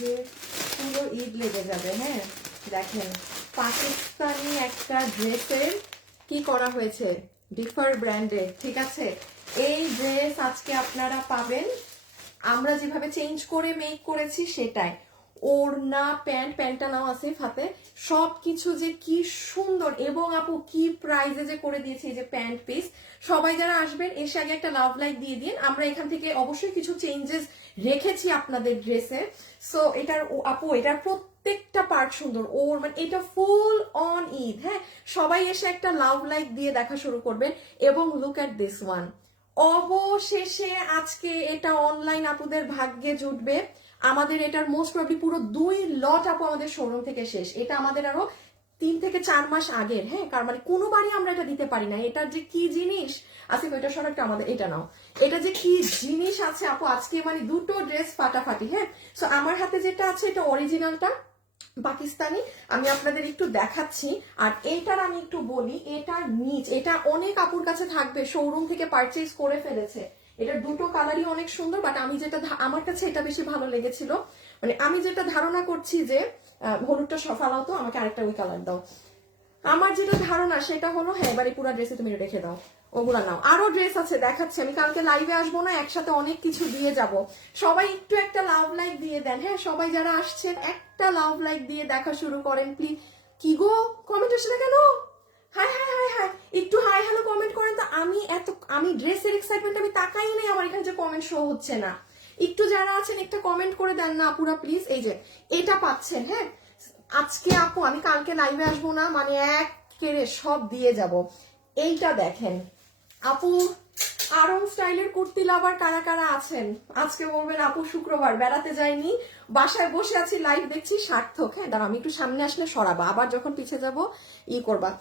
যে পুরো ঈদ লেগে যাবে। হ্যাঁ দেখেন, পাকিস্তানি একটা ড্রেসের কি করা হয়েছে, ডিফার ব্র্যান্ডের, ঠিক আছে। এই ড্রেস আজকে আপনারা পাবেন আমরা যেভাবে চেঞ্জ করে মেক করেছি সেটাই। ওড়না, প্যান্টটা নাও আছে হাতে, সবকিছু যে কি সুন্দর। এবং আপু কি প্রাইজে যে করে দিয়েছে এই যে প্যান্ট পিস। সবাই যারা আসবেন এসে আগে একটা লাভ লাইক দিয়ে দিন। আমরা এখান থেকে অবশ্যই কিছু চেঞ্জেস রেখেছি আপনাদের ড্রেসে। সো এটার আপু এটার প্রত্যেকটা পার্ট সুন্দর। ওর মানে এটা ফুল অন ঈদ। হ্যাঁ, সবাই এসে একটা লাভ লাইক দিয়ে দেখা শুরু করবেন। এবং লুক এট দিস ওয়ান, অবশেষে আজকে এটা অনলাইন আপুদের ভাগ্যে জুটবে। আমাদের এটার মোস্ট প্রবলি পুরো 2 লট আপু আমাদের শোরুম থেকে শেষ। এটা আমাদের আরো 3 থেকে 4 মাস আগের। হ্যাঁ, কারণ মানে কোনোবারই আমরা এটা দিতে পারি না। এটার যে কি জিনিস আছে, ওইটা সরাটা আমাদের এটা নাও, এটা যে কি জিনিস আছে আপু, আজকে মানে দুটো ড্রেস ফাটাফাটি। হ্যাঁ, সো আমার হাতে যেটা আছে এটা অরিজিনালটা পাকিস্তানি, আমি আপনাদের একটু দেখাচ্ছি। আর এটার আমি একটু বলি, এটার নিচ এটা অনেক আপুর কাছে থাকবে, শোরুম থেকে পারচেজ করে ফেলেছে। এটার দুটো কালারই অনেক সুন্দর, বাট আমি যেটা আমার কাছে এটা বেশি ভালো লেগেছিল। মানে আমি যেটা ধারণা করছি যে হলুদটা ফালাও তো, আমাকে আরেকটা ওই কালার দাও। আমার যেটা ধারণা সেটা হলো, হ্যাঁ এবারে পুরো ড্রেসে তুমি রেখে দাও, ওগুলা নাও। আরো ড্রেস আছে দেখাচ্ছি, আমি কালকে লাইভে আসবো না, একসাথে অনেক কিছু দিয়ে যাব। সবাই একটু একটা লাভ লাইক দিয়ে দেন। হ্যাঁ, সবাই যারা আসছেন একটা লাভ লাইক দিয়ে দেখা শুরু করেন প্লিজ। কি গো, কমেন্ট আসে না কেন? হাই হাই হাই হাই, একটু হাই হ্যালো কমেন্ট করেন তো। আমি ড্রেসের এক্সাইটমেন্ট আমি তাকাই নাই, আমার এখানে যে কমেন্ট শো হচ্ছে না। একটু যারা আছেন একটা কমেন্ট করে দেন না আপুরা প্লিজ। এই যে এটা পাচ্ছেন। হ্যাঁ, আজকে আপু আমি কালকে লাইভে আসবো না, মানে এক কেড়ে সব দিয়ে যাব। এইটা দেখেন আপু, আরং স্টাইলের কুর্তি লাভার কারা কারা আছেন আজকে বলবেন। আপু শুক্রবার বেড়াতে যাইনি, বাসায় বসে আছি, লাইভ দেখছি, সার্থক। হ্যাঁ দাঁড়া, আমি একটু সামনে আসলে সরাবা, আবার যখন পিছিয়ে যাব ই করবা।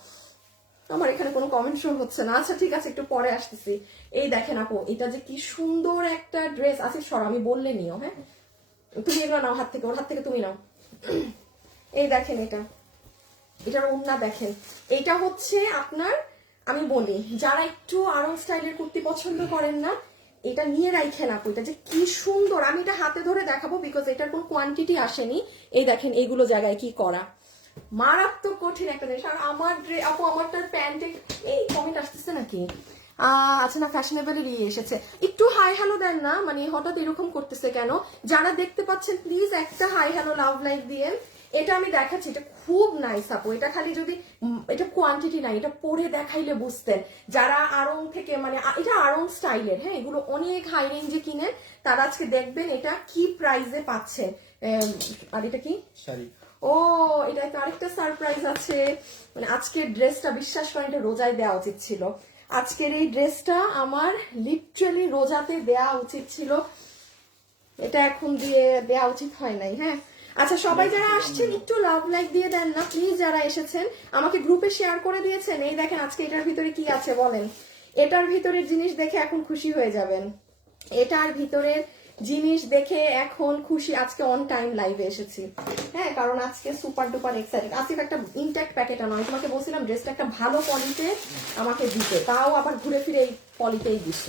আমার এখানে কোনো কমেন্ট শো হচ্ছে না। আচ্ছা ঠিক আছে, একটু পরে আসতেছি। এই দেখেন আপু, এটা যে কি সুন্দর একটা ড্রেস আছে, সরা আমি বললে নিও। হ্যাঁ, তুমি এগুলো নাও হাত থেকে, ওর হাত থেকে তুমি নাও। এই দেখেন এটার ওড়না দেখেন। এটা হচ্ছে আপনার, আমি বলি যারা একটু আরং স্টাইলের কুর্তি পছন্দ করেন না, এটা নিয়ে রাখেন আপু। এটা যে কি সুন্দর, আমি এটা হাতে ধরে দেখাবো বিকজ এটার কোনো কোয়ান্টিটি আসেনি। এই দেখেন এইগুলো জায়গায় কি করা, মারাত্মক কঠিন একটা জিনিস। আর আমার আপু আমারটার প্যান্টে এই কমেন্ট আসতেছে নাকি? আচ্ছা না, ফ্যাশনেবলের ইয়ে এসেছে। একটু হাই হ্যালো দেন না, মানে হঠাৎ এরকম করতেছে কেন? যারা দেখতে পাচ্ছেন প্লিজ একটা হাই হ্যালো লাভ লাইক দিয়ে। এটা আমি দেখাচ্ছি, এটা খুব নাইস আপু। এটা খালি যদি এটা কোয়ান্টিটি নাই, এটা পরে দেখাইলে বুঝতেন। যারা আড়ং থেকে মানে এটা আড়ং স্টাইলের, হ্যাঁ এগুলো অনেক হাই রেঞ্জে কিনে, তারা আজকে দেখবেন এটা কি প্রাইসে পাচ্ছে। আর এটা কি শাড়ি, ও এটা তো আরেকটা সারপ্রাইজ আছে। মানে আজকের ড্রেসটা বিশ্বাস করেন এটা রোজায় দেওয়া উচিত ছিল। আজকের এই ড্রেসটা আমার লিটারালি রোজাতে দেওয়া উচিত ছিল, এটা এখন দিয়ে দেওয়া উচিত হয় নাই। হ্যাঁ, আচ্ছা সবাই যারা আসছেন একটু লাভ লাইক দিয়ে দেন না প্লিজ। যারা এসেছেন আমাকে গ্রুপে শেয়ার করে দিয়েছেন। এই দেখেন আজকে এটার ভিতরে কি আছে বলেন। এটার ভিতরের জিনিস দেখে এখন খুশি হয়ে যাবেন। এটার ভিতরের জিনিস দেখে এখন খুশি। আজকে অন টাইম লাইভে এসেছি। হ্যাঁ, কারণ আজকে সুপার ডুপার এক্সাইটেড। আজকে একটা ইনট্যাক্ট প্যাকেট আনো, আমি তোমাকে বলছিলাম ড্রেসটা একটা ভালো পলিতে আমাকে দিতে, তাও আবার ঘুরে ফিরে এই পলিতেই দিচ্ছ।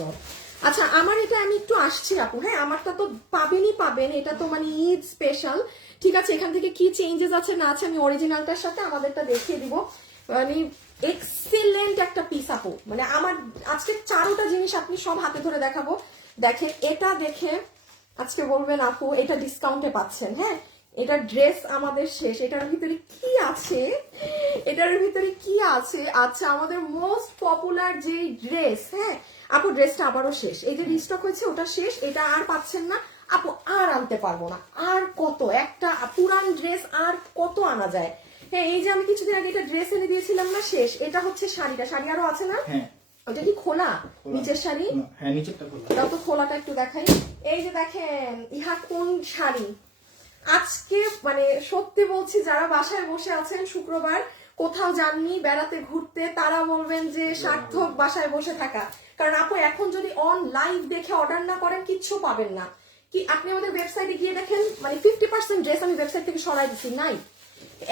আচ্ছা আমার এটা আমি একটু আসছি আপু। হ্যাঁ, আমারটা তো পাবেন, এটা তো মানে ঈদ স্পেশাল। ঠিক আছে, এখান থেকে কি চেঞ্জেস আছে না আছে আমি অরিজিনালটার সাথে আমাদেরটা দেখিয়ে দিব। মানে এক্সিলেন্ট একটা পিস আপু, মানে আমার আজকে 4টা জিনিস আপনি সব হাতে ধরে দেখাবো। দেখেন এটা দেখে আজকে বলবেন আপু এটা ডিসকাউন্টে পাচ্ছেন। হ্যাঁ, এটা ড্রেস আমাদের শেষ। এটার ভিতরে কি আছে, এটার ভিতরে কি আছে? আচ্ছা আমাদের মোস্ট পপুলার যে ড্রেস, হ্যাঁ আপু ড্রেসটা আবারও শেষ। এই যে রিস্টক হয়েছে ওটা শেষ, এটা আর পাচ্ছেন না আপু, আর আনতে পারবো না। আর কত একটা পুরান ড্রেস আর কত আনা যায়? হ্যাঁ, এই যে আমি কিছুদিন আগে একটা ড্রেস এনে দিয়েছিলাম না, শেষ। এটা হচ্ছে শাড়িটা, শাড়ি আরো আছে না? ওটা কি খোলা নিচের শাড়ি? হ্যাঁ নিচেরটা খোলা। দাও তো খোলাটা একটু দেখাই। এই যে দেখেন ইহা কোন শাড়ি। আজকে মানে সত্যি বলছি, যারা বাসায় বসে আছেন শুক্রবার কোথাও যাননি বেড়াতে ঘুরতে, তারা বলবেন যে সার্থক বাসায় বসে থাকা। কারণ আপু এখন যদি অন লাইভ দেখে অর্ডার না করেন কিচ্ছু পাবেন না। কি আপনি আমাদের ওয়েবসাইটে গিয়ে দেখেন, মানে 50% ড্রেস আমি ওয়েবসাইট থেকে সরাই দিচ্ছি নাই।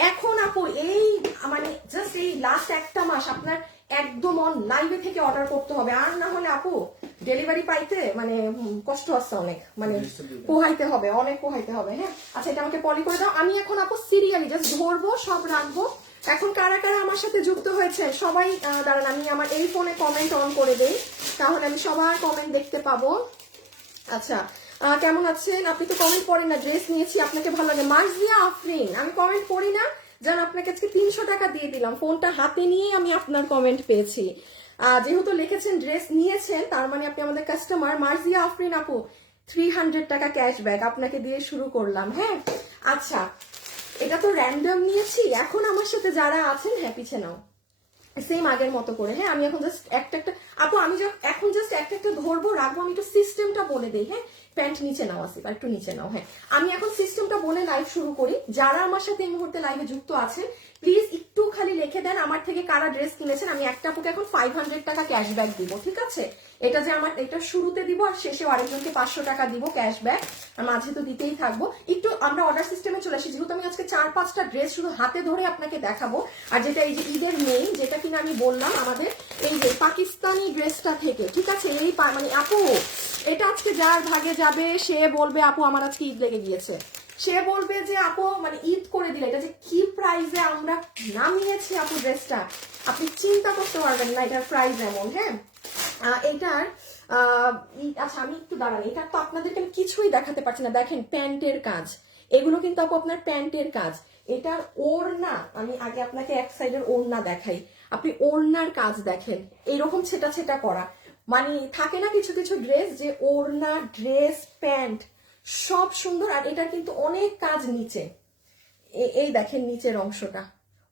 এখন আপু এই মানে জাস্ট এই লাস্ট একটা মাস আপনার একদম অন লাইভে থেকে অর্ডার করতে হবে, আর না হলে আপু ডেলিভারি পাইতে মানে কষ্ট আছে অনেক, মানে পোহাইতে হবে, অনেক পোহাইতে হবে। হ্যাঁ আচ্ছা, এটা আমাকে পলি করে দাও। আমি এখন আপু সিরিয়ালি জাস্ট ধরবো, সব রাখবো। এখন কারা কারা আমার সাথে যুক্ত হয়েছে সবাই দাঁড়ান, আমি আমার এই ফোনে কমেন্ট অন করে দেই, তাহলে আমি সবার কমেন্ট দেখতে পাবো। আচ্ছা কেমন আছেন? আপনি তো কমেন্ট করেন না, ড্রেস নিয়েছি আপনাকে ভালো লাগে। মার্জিয়া আফরিন, আমি কমেন্ট করি না যেন আপনাকে আজকে 300 টাকা দিয়ে দিলাম, ফোনটা হাতে নিয়ে আমি আপনার কমেন্ট পেয়েছি। যেহেতু লিখেছেন ড্রেস নিয়েছেন, তার মানে আপনি আমাদের কাস্টমার। মার্জিয়া আফরিন আপু 300 টাকা ক্যাশব্যাক আপনাকে দিয়ে শুরু করলাম। হ্যাঁ আচ্ছা, এটা তো র্যান্ডম নিয়েছি। এখন আমার সাথে যারা আছেন হ্যাঁ পিছে নাও, সেম আগের মতো করে। হ্যাঁ আমি এখন জাস্ট একটা একটা আপু, আমি এখন জাস্ট একটা একটা ধরবো, রাখবো। আমি একটু সিস্টেমটা বলে দিই। হ্যাঁ প্যান্ট নিচে নাও, আসিফ একটু নিচে নাও। হ্যাঁ আমি এখন সিস্টেমটা বলে লাইভ শুরু করি। যারা আমার সাথে এই মুহূর্তে লাইভে যুক্ত আছেন প্লিজ একটু খালি লিখে দেন আমার থেকে কারা ড্রেস কিনেছেন। আমি একটা আপুকে এখন 500 টাকা ক্যাশব্যাক দিব, ঠিক আছে? এটা যে আমার, এটা শুরুতে দিব আর শেষেও আরেকজনকে 500 টাকা দিব ক্যাশব্যাক, আর মাঝে তো দিতেই থাকবো। একটু আমরা অর্ডার সিস্টেমে চলে আসি, যেহেতু আমি আজকে 4-5টা ড্রেস শুধু হাতে ধরে আপনাকে দেখাবো। আর যেটা এই যে ঈদের মেইন, যেটা কিনা আমি বললাম আমাদের এই যে পাকিস্তানি ড্রেসটা থেকে, ঠিক আছে? এই মানে আপু এটা আজকে যার ভাগে যাবে সে বলবে আপু আমার আজকে ঈদ লেগে গিয়েছে, সে বলবে যে আপু মানে ঈদ করে দিলে। এটা যে কি প্রাইসে আমরা নামিয়েছি আপু ড্রেসটা, আপনি চিন্তা করতে পারবেন না এটার প্রাইস এমন। হ্যাঁ এটার আচ্ছা আমি একটু দাঁড়ান, এটা তো আপনাদেরকে আমি কিছুই দেখাতে পারছি না। দেখেন প্যান্টের কাজ, এগুলো কিন্তু আপু আপনার প্যান্টের কাজ। এটার ওড়না, আমি আগে আপনাকে এক সাইডের ওড়না দেখাই, আপনি ওড়নার কাজ দেখেন, এইরকম ছেটা ছেটা করা। মানে থাকে না কিছু কিছু ড্রেস যে ওড়না, ড্রেস, প্যান্ট সব সুন্দর। আর এটার কিন্তু অনেক কাজ নিচে, এই দেখেন নিচের অংশটা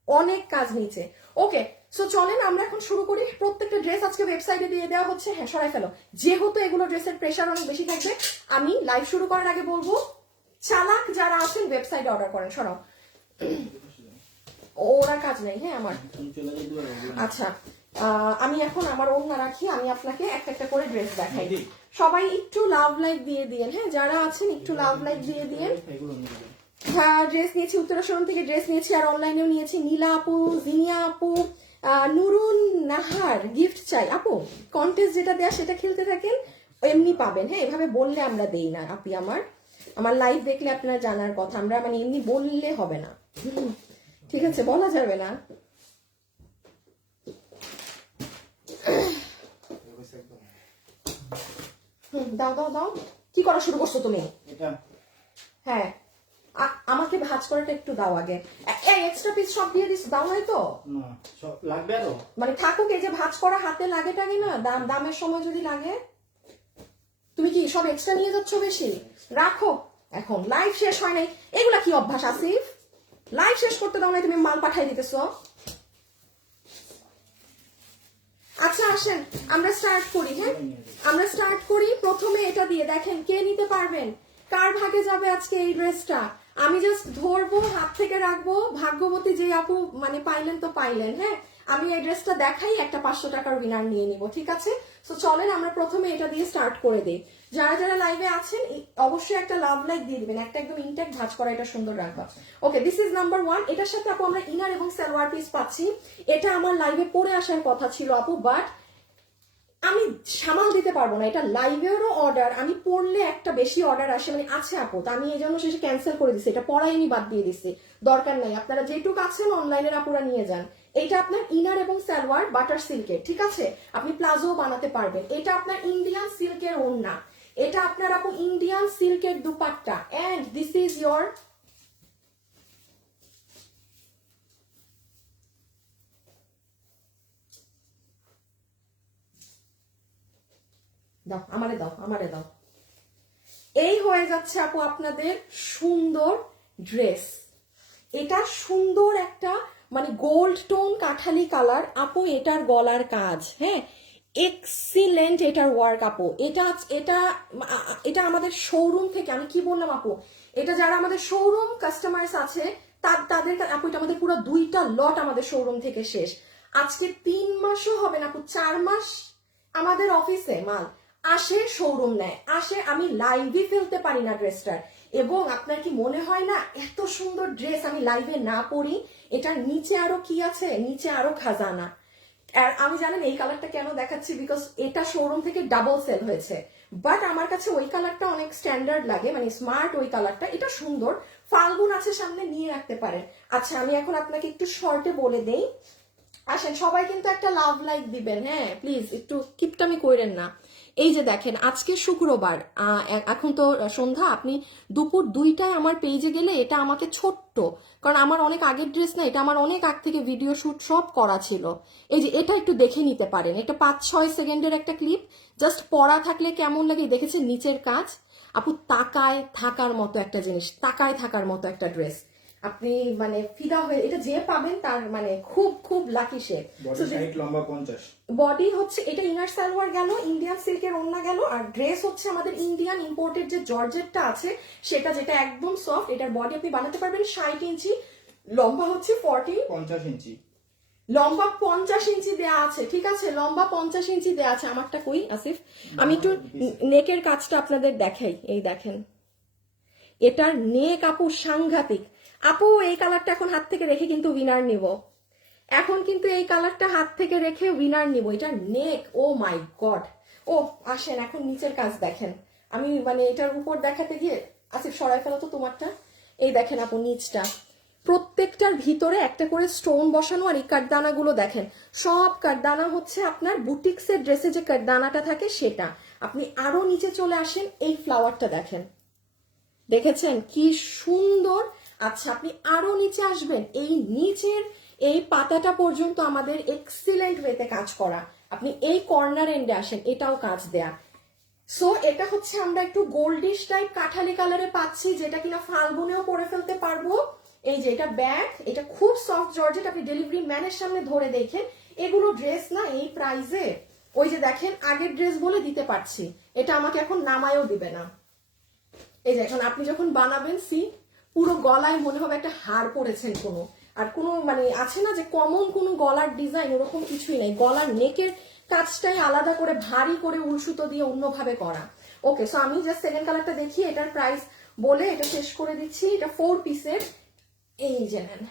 অনেক কাজ নিচে। ওকে সো চলেন আমরা এখন শুরু করি। প্রত্যেকটা ড্রেস আজকে ওয়েবসাইটে দিয়ে দেওয়া হচ্ছে। হ্যাঁ সরাই ফেলো, যেহেতু এগুলো ড্রেসের প্রেশার অনেক বেশি থাকবে। আমি লাইভ শুরু করার আগে বলবো, চালাক যারা আছেন ওয়েবসাইটে অর্ডার করেন। সরাও, ওরা কাজ নেই। হ্যাঁ আমার আচ্ছা আমি এখন আমার ওড়না রাখি, আমি আপনাকে একটা একটা করে ড্রেস দেখাই। সবাই একটু লাভ লাইক দিয়ে দিয়েন। হ্যাঁ যারা আছেন একটু লাভ লাইক দিয়ে দিয়েন। হ্যাঁ ড্রেস নিয়েছি উত্তরা শোরুম থেকে, ড্রেস নিয়েছি আর অনলাইনেও নিয়েছি। নীলা আপু, জিনিয়া আপু, নুরুন নাহার, গিফট চাই আপু। কন্টেস্ট যেটা দেয়া সেটা খেলতে থাকেন, এমনি পাবেন। হ্যাঁ এভাবে বললে আমরা দেই না আপনি, আমার লাইভ দেখলে আপনারা জানার কথা, আমরা মানে এমনি বললে হবে না, ঠিক আছে? বলা যাবে না। দাও দাও দাও, কি করা শুরু করছো তুমি? হ্যাঁ আমাকে ভাঁজ করাটা একটু দাও আগে। এক্সট্রা পিস সব দিয়ে দিস, দাও নাই তো লাগবে আরো, মানে থাকুক। এই যে ভাঁজ করা হাতে লাগে টাগে না, দামের সময় যদি লাগে। তুমি কি সব এক্সট্রা নিয়ে যাচ্ছ বেশি? রাখো, এখন লাইভ শেষ হয় নাই। এগুলা কি অভ্যাস আসিফ? লাইভ শেষ করতে দাও নাই, তুমি মাল পাঠাই দিতেছ। আচ্ছা আসেন আমরা স্টার্ট করি। হ্যাঁ আমরা স্টার্ট করি প্রথমে এটা দিয়ে। দেখেন কে নিতে পারবেন, কার ভাগে যাবে আজকে এই ড্রেসটা। আমি জাস্ট ধরবো, হাত থেকে রাখবো, ভাগ্যবতী যে আপু মানে পাইলেন তো পাইলেন। হ্যাঁ আমি এই ড্রেসটা দেখাই, একটা 500 টাকার উইনার নিয়ে নিব, ঠিক আছে? সো চলেন আমরা প্রথমে এটা দিয়ে স্টার্ট করে দিই। যারা যারা লাইভে আছেন অবশ্যই একটা লাভ লাইক দিয়ে দিবেন, একটা একদম ইনটেক্ট ভাঁজ করা, এটা সুন্দর রাখবা। Okay this is number 1। এটার সাথে আপু আমরা ইনার এবং সালোয়ার পিস পাচ্ছি। এটা আমার লাইভে পরে আসার কথা ছিল আপু, বাট আমি সামাল দিতে পারবো না। এটা লাইভেরও অর্ডার, আমি পড়লে একটা বেশি অর্ডার আসে মানে আছে আপু, তো আমি এই জন্য শেষে ক্যান্সেল করে দিচ্ছি। এটা পড়াই আমি বাদ দিয়ে দিচ্ছি, দরকার নাই। আপনারা যেটুক আছেন অনলাইনের আপুরা নিয়ে যান। এটা আপনার ইনার এবং সালোয়ার বাটার সিল্কের, ঠিক আছে? আপনি প্লাজো বানাতে পারবেন। এটা আপনার ইন্ডিয়ান সিল্কের ওড়না, এটা আপনার আপু ইন্ডিয়ান সিল্কের dupatta, and this is your দাও, আমারে দাও, আমারে দাও। এই হয়ে যাচ্ছে আপু আপনাদের সুন্দর ড্রেস। এটা সুন্দর একটা মানে গোল্ড টোন কাঠালি কালার আপু, এটার গলার কাজ। হ্যাঁ এক্সিলেন্ট এটার ওয়ার্ক আপু। এটা এটা এটা আমাদের শোরুম থেকে, আমি কি বললাম আপু, এটা যারা আমাদের শোরুম কাস্টমার্স আছে তাদের আপু, এটা আমাদের পুরো 2টা লট আমাদের শোরুম থেকে শেষ। আজকে 3 মাসও হবে না আপু, 4 মাস আমাদের অফিসে মাল আসে, শোরুম নেয়, আসে। আমি লাইভে ফেলতে পারি না ড্রেসটার। এবং আপনার কি মনে হয় না এত সুন্দর ড্রেস আমি লাইভে না পরি? এটার নিচে আরো কি আছে, নিচে আরো খাজানা। আর আমি জানেন এই কালারটা কেন দেখাচ্ছি, বিকজ এটা শোরুম থেকে ডাবল সেল হয়েছে, বাট আমার কাছে ওই কালারটা অনেক স্ট্যান্ডার্ড লাগে, মানে স্মার্ট ওই কালারটা। এটা সুন্দর, ফাল্গুন আছে সামনে, নিয়ে রাখতে পারেন। আচ্ছা আমি এখন আপনাকে একটু শর্টে বলে দেই। আসেন সবাই কিন্তু একটা লাভ লাইক দিবেন, হ্যাঁ প্লিজ, একটু কিপটামি কইরেন না। এই যে দেখেন আজকে শুক্রবার, এখন তো সন্ধ্যা, আপনি দুপুর 2টায় আমার পেজে গেলে এটা আমাকে ছোট্ট, কারণ আমার অনেক আগের ড্রেস না, এটা আমার অনেক আগ থেকে ভিডিও শুট সব করা ছিল। এই যে এটা একটু দেখে নিতে পারেন, এটা 5-6 সেকেন্ডের একটা ক্লিপ, জাস্ট পরা থাকলে কেমন লাগে দেখেছেন, নিচের কাজ আপু তাকায় থাকার মতো একটা জিনিস, তাকায় থাকার মতো একটা ড্রেস। আপনি মানে ফিদা হয়ে, এটা যে পাবেন তার মানে খুব খুব লাকি সে। বডি সাইড লম্বা 50। বডি হচ্ছে এটা ইনার সালোয়ার গেল, ইন্ডিয়ান সিল্কের ওড়না গেল, আর ড্রেস হচ্ছে আমাদের ইন্ডিয়ান ইম্পোর্টেড যে জর্জেটটা আছে সেটা, যেটা একদম সফট। এটার বডি আপনি বানাতে পারবেন 60 ইঞ্চি, লম্বা হচ্ছে 50 ইঞ্চি, লম্বা 50 ইঞ্চি দেয়া আছে, ঠিক আছে, লম্বা 50 ইঞ্চি দেয়া আছে। আমারটা কই আসিফ, আমি একটু নেকের কাজটা আপনাদের দেখাই। এই দেখেন এটার নেক আপু সাংঘাতিক। আপু এই কালারটা এখন হাত থেকে রেখে কিন্তু উইনার নিব, এখন কিন্তু এই কালারটা হাত থেকে রেখে উইনার নিব। এটা নেক, ও মাই গড। ও আসেন এখন নিচের কাজ দেখেন, আমি মানে এটার উপর দেখাতে গিয়ে আসিফ সরাই ফেলো তো তোমারটা। এই দেখেন আপু নিচটা, প্রত্যেকটার ভিতরে একটা করে স্টোন বসানো, আর এই কাঠদানাগুলো দেখেন, সব কাঠদানা হচ্ছে আপনার বুটিক্সের ড্রেসে যে কাঠদানাটা থাকে সেটা। আপনি আরো নিচে চলে আসেন, এই ফ্লাওয়ারটা দেখেন, দেখেছেন কি সুন্দর। আচ্ছা আপনি আরো নিচে আসবেন, এই নিচের এই পাতাটা পর্যন্ত আমাদের এক্সিলেন্ট ওয়েতে কাজ করা। আপনি এই কর্নার এন্ডে আসেন, এটাও কাজ দেয়া। সো এটা হচ্ছে আমরা একটু গোল্ডিশ টাইপ কাঠালি কালারে পাচ্ছি, যেটা কিনা ফাল্গুনেও পরে ফেলতে পারবো। এই যে এটা ব্যাগ, এটা খুব সফট জর্জেট, আপনি ডেলিভারি ম্যানের সামনে ধরে দেখেন। এগুলো ড্রেস না এই প্রাইসে, ওই যে দেখেন আগের ড্রেস বলে দিতে পারছি, এটা আমাকে এখন নামায়ও দিবে না। এই যে এখন আপনি যখন বানাবেন সি, পুরো গলায় মনে হবে একটা হার পরেছেন কোনো, আর কোনো মানে আছে না যে কমন কোনো গলার ডিজাইন, ওরকম কিছুই নাই। গলার নেকের কাজটাই আলাদা করে ভারী করে উলসুতো দিয়ে অন্যভাবে করা। ওকে, সো আমি জাস্ট সেকেন্ড কালারটা দেখি, এটার প্রাইস বলে এটা শেষ করে দিচ্ছি। এটা 4 পিসের, এই যে নেন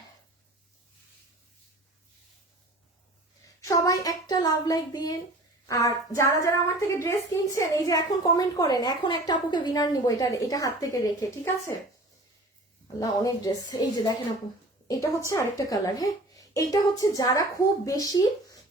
সবাই একটা লাভ লাইক দিয়ে। আর যারা যারা আমার থেকে ড্রেস কিনছেন, এই যে এখন কমেন্ট করেন, এখন একটা আপুকে উইনার নিব, এটা হাত থেকে রেখে, ঠিক আছে। আল্লাহ অনেক ড্রেস, এই যে দেখেন আপু, এটা হচ্ছে আরেকটা কালার, হ্যাঁ এইটা হচ্ছে যারা খুব বেশি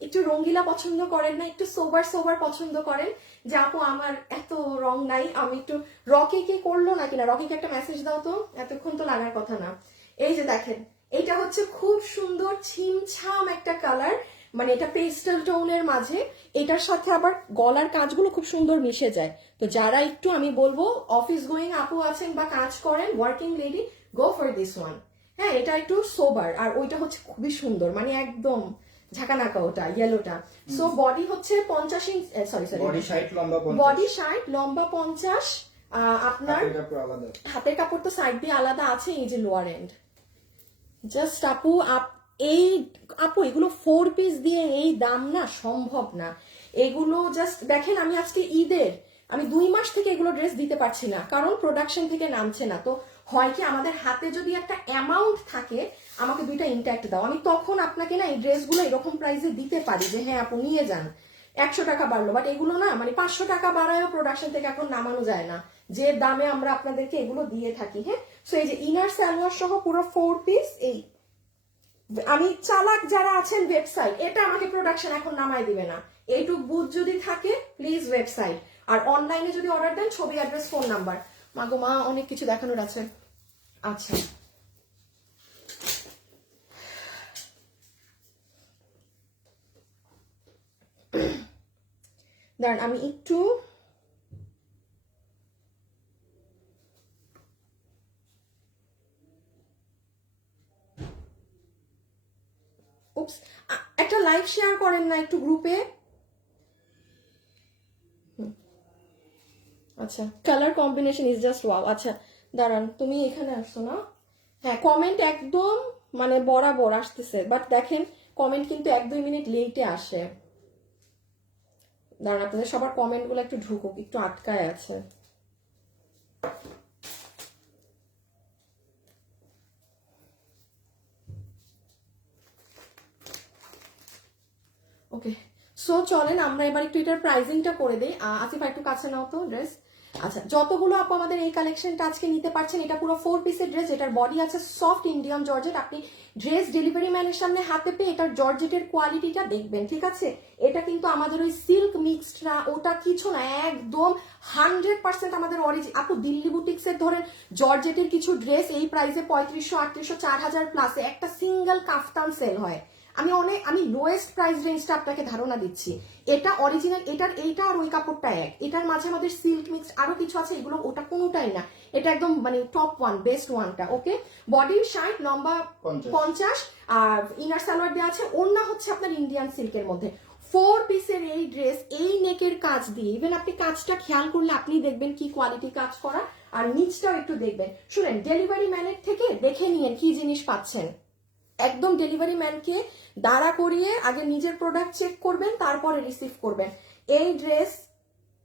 একটু রঙ্গিলা পছন্দ করেন না, একটু সোবার সোবার পছন্দ করেন, যে আপু আমার এত রং নাই, আমি একটু, রকি কি করলো না কিনা, রকিকে একটা মেসেজ দাও তো, এতক্ষণ তো লাগার কথা না। এই যে দেখেন এটা হচ্ছে খুব সুন্দর ছিমছাম একটা কালার, মানে এটা পেস্টেল টোনের মাঝে, এটার সাথে আবার গলার কাজগুলো খুব সুন্দর মিশে যায়। তো যারা একটু, আমি বলবো অফিস গোয়িং আপু আছেন বা কাজ করেন, working lady, go for this one. হ্যাঁ এটা একটু সোবার, আর ওইটা হচ্ছে খুবই সুন্দর, মানে একদম ঝাঁকানাকা ওটা ইয়েলোটা। সো বডি হচ্ছে 50 ইঞ্চি, সরি বডি সাইড লম্বা 50, বডি 60, লম্বা 50। আপনার হাতের কাপড় আলাদা, হাতের কাপড় তো সাইড দিয়ে আলাদা আছে, এই যে লোয়ার এন্ড। জাস্ট আপু এই আপু এগুলো 4 পিস দিয়ে এই দাম না সম্ভব না। এগুলো জাস্ট দেখেন, আমি আজকে ঈদের, আমি 2 মাস থেকে এগুলো ড্রেস দিতে পারছি না, কারণ প্রোডাকশন থেকে নামছে না। তো হয় কি, আমাদের হাতে যদি একটা অ্যামাউন্ট থাকে, আমাকে 2টা ইনট্যাক্ট দাও, আমি তখন আপনাকে না এই ড্রেসগুলো এরকম প্রাইসে দিতে পারি, যে হ্যাঁ আপু নিয়ে যান, 100 টাকা বাড়লো। বাট এগুলো না মানে 500 টাকা বাড়ায়ও প্রোডাকশন থেকে এখন নামানো যায় না, যে দামে আমরা আপনাদেরকে এগুলো দিয়ে থাকি। হ্যাঁ সো এই যে ইনার সালোয়ার সহ পুরো 4 পিস। এই আমি চালাক যারা আছেন ওয়েবসাইট, এটা আমাকে প্রোডাকশন এখন নামায় দিবে না, এইটুক বুথ যদি থাকে প্লিজ ওয়েবসাইট, আর অনলাইনে যদি অর্ডার দেন ছবি, অ্যাড্রেস, ফোন নাম্বার। মাগো মা অনেক কিছু দেখানোর আছে। আচ্ছা দাঁড়ান আমি একটু, উপস, একটা লাইভ শেয়ার করেন না একটু গ্রুপে। আচ্ছা colour combination is just wow. আচ্ছা দাঁড়ান, তুমি এখানে আসছো না, হ্যাঁ কমেন্ট একদম মানে বরাবর আসতেছে, বাট দেখেন কমেন্ট কিন্তু 1-2 মিনিট লেটে আসে। দাঁড়ান আপনাদের সবার কমেন্টগুলো একটু ঢুকুক, একটু আটকায় আছে। ওকে, সো চলেন আমরা এবার একটু এটার প্রাইসিংটা করে দিই। আসিফা একটু কাছে নাও তো ড্রেস। আচ্ছা, যতগুলো আপু আমাদের এই কালেকশনটা আজকে নিতে পারছেন, এটা পুরো 4 পিসের ড্রেস, এটার বডি আছে সফট ইন্ডিয়ান জর্জেট। আপনি ড্রেস ডেলিভারি ম্যানের সামনে হাতে পেয়ে এটার জর্জেটের কোয়ালিটিটা দেখবেন, ঠিক আছে? এটা কিন্তু আমাদের ওই সিল্ক মিক্সড না, ওটা কিছু না, একদম 100% আমাদের অরিজিন। আপু দিল্লি বুটিক্সের ধরেন জর্জেটের কিছু ড্রেস এই প্রাইসে 3500, 3800, 4000 প্লাসে একটা সিঙ্গেল কাফতান সেল হয়। আমি লোয়েস্ট প্রাইস রেঞ্জটা আপনাকে ধারণা দিচ্ছি। এটা অরিজিনাল, এইটা আর ওই কাপড়টা এক। এটার মাঝে আমাদের সিল্ক মিক্স আরো কিছু আছে, এগুলো ওটা কোনোটাই না, এটা একদম মানে টপ ওয়ান, বেস্ট ওয়ানটা। ওকে, বডির 60, লম্বা 50, আর ইনার সালোয়ার দেওয়া আছে। ওড়না হচ্ছে আপনার ইন্ডিয়ান সিল্কের মধ্যে। 4 পিসের এই ড্রেস, এই নেকের কাজ দিয়ে, ইভেন আপনি কাজটা খেয়াল করলে আপনি দেখবেন কি কোয়ালিটি কাজ করা, আর নিচটাও একটু দেখবেন। শুনেন, ডেলিভারি ম্যানের থেকে দেখে নিয়েন কি জিনিস পাচ্ছেন। একদম ডেলিভারি ম্যানকে দাঁড়া করিয়ে আগে নিজের প্রোডাক্ট চেক করবেন, তারপরে রিসিভ করবেন। এই ড্রেস,